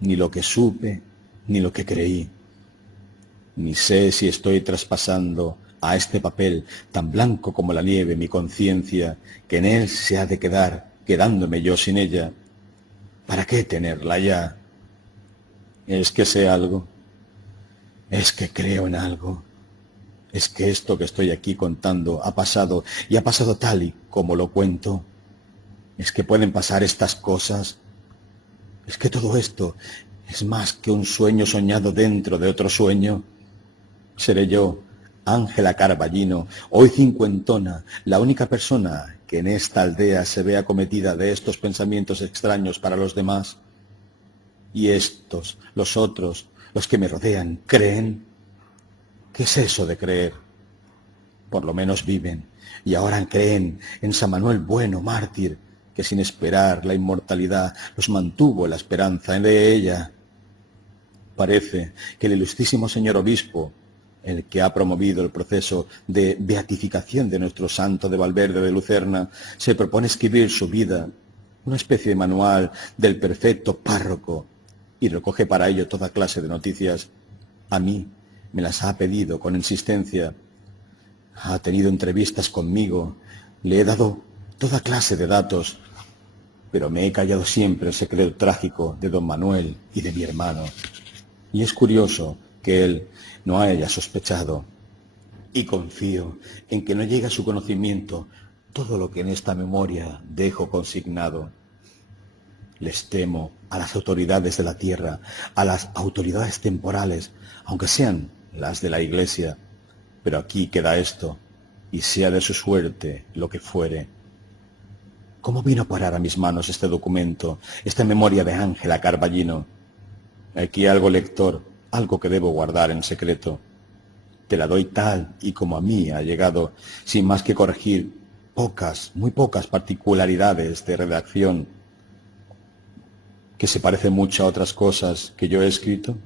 Ni lo que supe, ni lo que creí. Ni sé si estoy traspasando a este papel tan blanco como la nieve mi conciencia, que en él se ha de quedar, quedándome yo sin ella. ¿Para qué tenerla ya? ¿Es que sé algo? ¿Es que creo en algo? ¿Es que esto que estoy aquí contando ha pasado y ha pasado tal y como lo cuento? ¿Es que pueden pasar estas cosas? ¿Es que todo esto es más que un sueño soñado dentro de otro sueño? ¿Seré yo, Ángela Carballino, hoy cincuentona, la única persona que en esta aldea se ve acometida de estos pensamientos extraños para los demás? Y estos, los otros, los que me rodean, ¿creen? ¿Qué es eso de creer? Por lo menos viven, y ahora creen en San Manuel Bueno, mártir, que sin esperar la inmortalidad los mantuvo en la esperanza de ella. Parece que el ilustrísimo señor obispo, el que ha promovido el proceso de beatificación de nuestro santo de Valverde de Lucerna, se propone escribir su vida, una especie de manual del perfecto párroco, y recoge para ello toda clase de noticias. A mí me las ha pedido con insistencia. Ha tenido entrevistas conmigo, le he dado toda clase de datos, pero me he callado siempre el secreto trágico de don Manuel y de mi hermano. Y es curioso que él no haya sospechado. Y confío en que no llegue a su conocimiento todo lo que en esta memoria dejo consignado. Les temo a las autoridades de la tierra, a las autoridades temporales, aunque sean las de la Iglesia. Pero aquí queda esto, y sea de su suerte lo que fuere. ¿Cómo vino a parar a mis manos este documento, esta memoria de Ángela Carballino? Aquí algo, lector, algo que debo guardar en secreto. Te la doy tal y como a mí ha llegado, sin más que corregir pocas, muy pocas particularidades de redacción, que se parecen mucho a otras cosas que yo he escrito.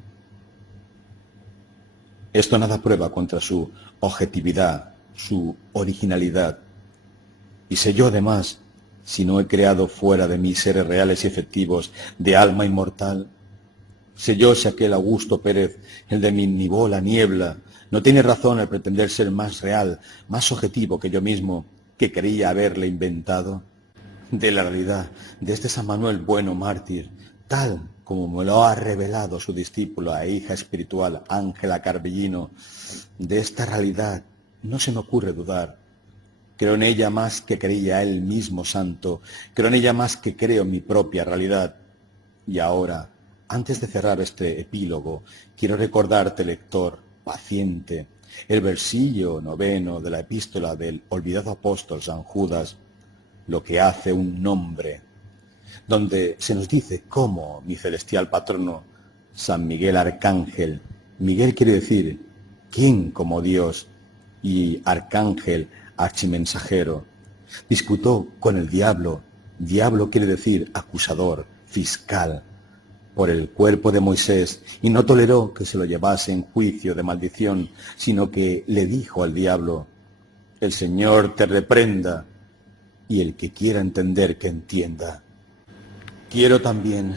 Esto nada prueba contra su objetividad, su originalidad. Y sé yo además, si no he creado fuera de mí seres reales y efectivos de alma inmortal, sé yo si aquel Augusto Pérez, el de mi nivola niebla, no tiene razón al pretender ser más real, más objetivo que yo mismo, que creía haberle inventado. De la realidad de este San Manuel bueno mártir, tal como me lo ha revelado su discípula e hija espiritual Ángela Carballino, de esta realidad no se me ocurre dudar. Creo en ella más que creía él mismo santo, creo en ella más que creo en mi propia realidad. Y ahora, antes de cerrar este epílogo, quiero recordarte, lector, paciente, el versillo 9 de la epístola del olvidado apóstol San Judas, lo que hace un nombre, donde se nos dice cómo mi celestial patrono, San Miguel Arcángel, Miguel quiere decir, ¿quién como Dios? Y Arcángel, archimensajero, disputó con el diablo, diablo quiere decir acusador, fiscal, por el cuerpo de Moisés, y no toleró que se lo llevase en juicio de maldición, sino que le dijo al diablo, el Señor te reprenda, y el que quiera entender que entienda. Quiero también,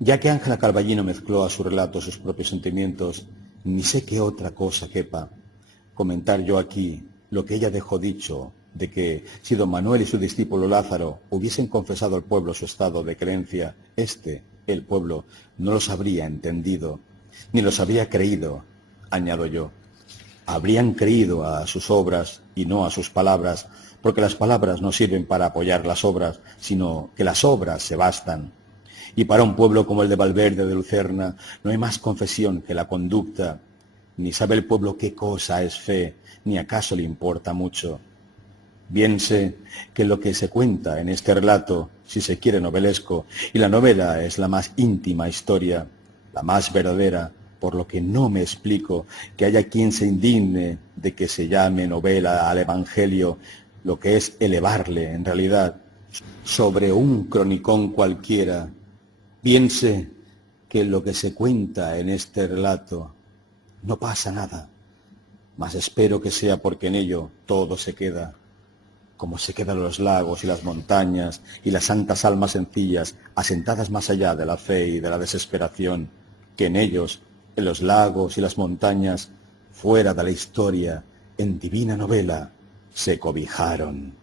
ya que Ángela Carballino mezcló a su relato sus propios sentimientos, ni sé qué otra cosa quepa, comentar yo aquí lo que ella dejó dicho, de que si don Manuel y su discípulo Lázaro hubiesen confesado al pueblo su estado de creencia, el pueblo, no los habría entendido, ni los habría creído, añado yo. Habrían creído a sus obras y no a sus palabras, porque las palabras no sirven para apoyar las obras, sino que las obras se bastan. Y para un pueblo como el de Valverde de Lucerna no hay más confesión que la conducta, ni sabe el pueblo qué cosa es fe, ni acaso le importa mucho. Bien sé que lo que se cuenta en este relato, si se quiere novelesco, y la novela es la más íntima historia, la más verdadera, por lo que no me explico que haya quien se indigne de que se llame novela al Evangelio, lo que es elevarle, en realidad, sobre un cronicón cualquiera. Piense que lo que se cuenta en este relato no pasa nada, mas espero que sea porque en ello todo se queda, como se quedan los lagos y las montañas y las santas almas sencillas asentadas más allá de la fe y de la desesperación, que en ellos, en los lagos y las montañas, fuera de la historia, en divina novela, se cobijaron.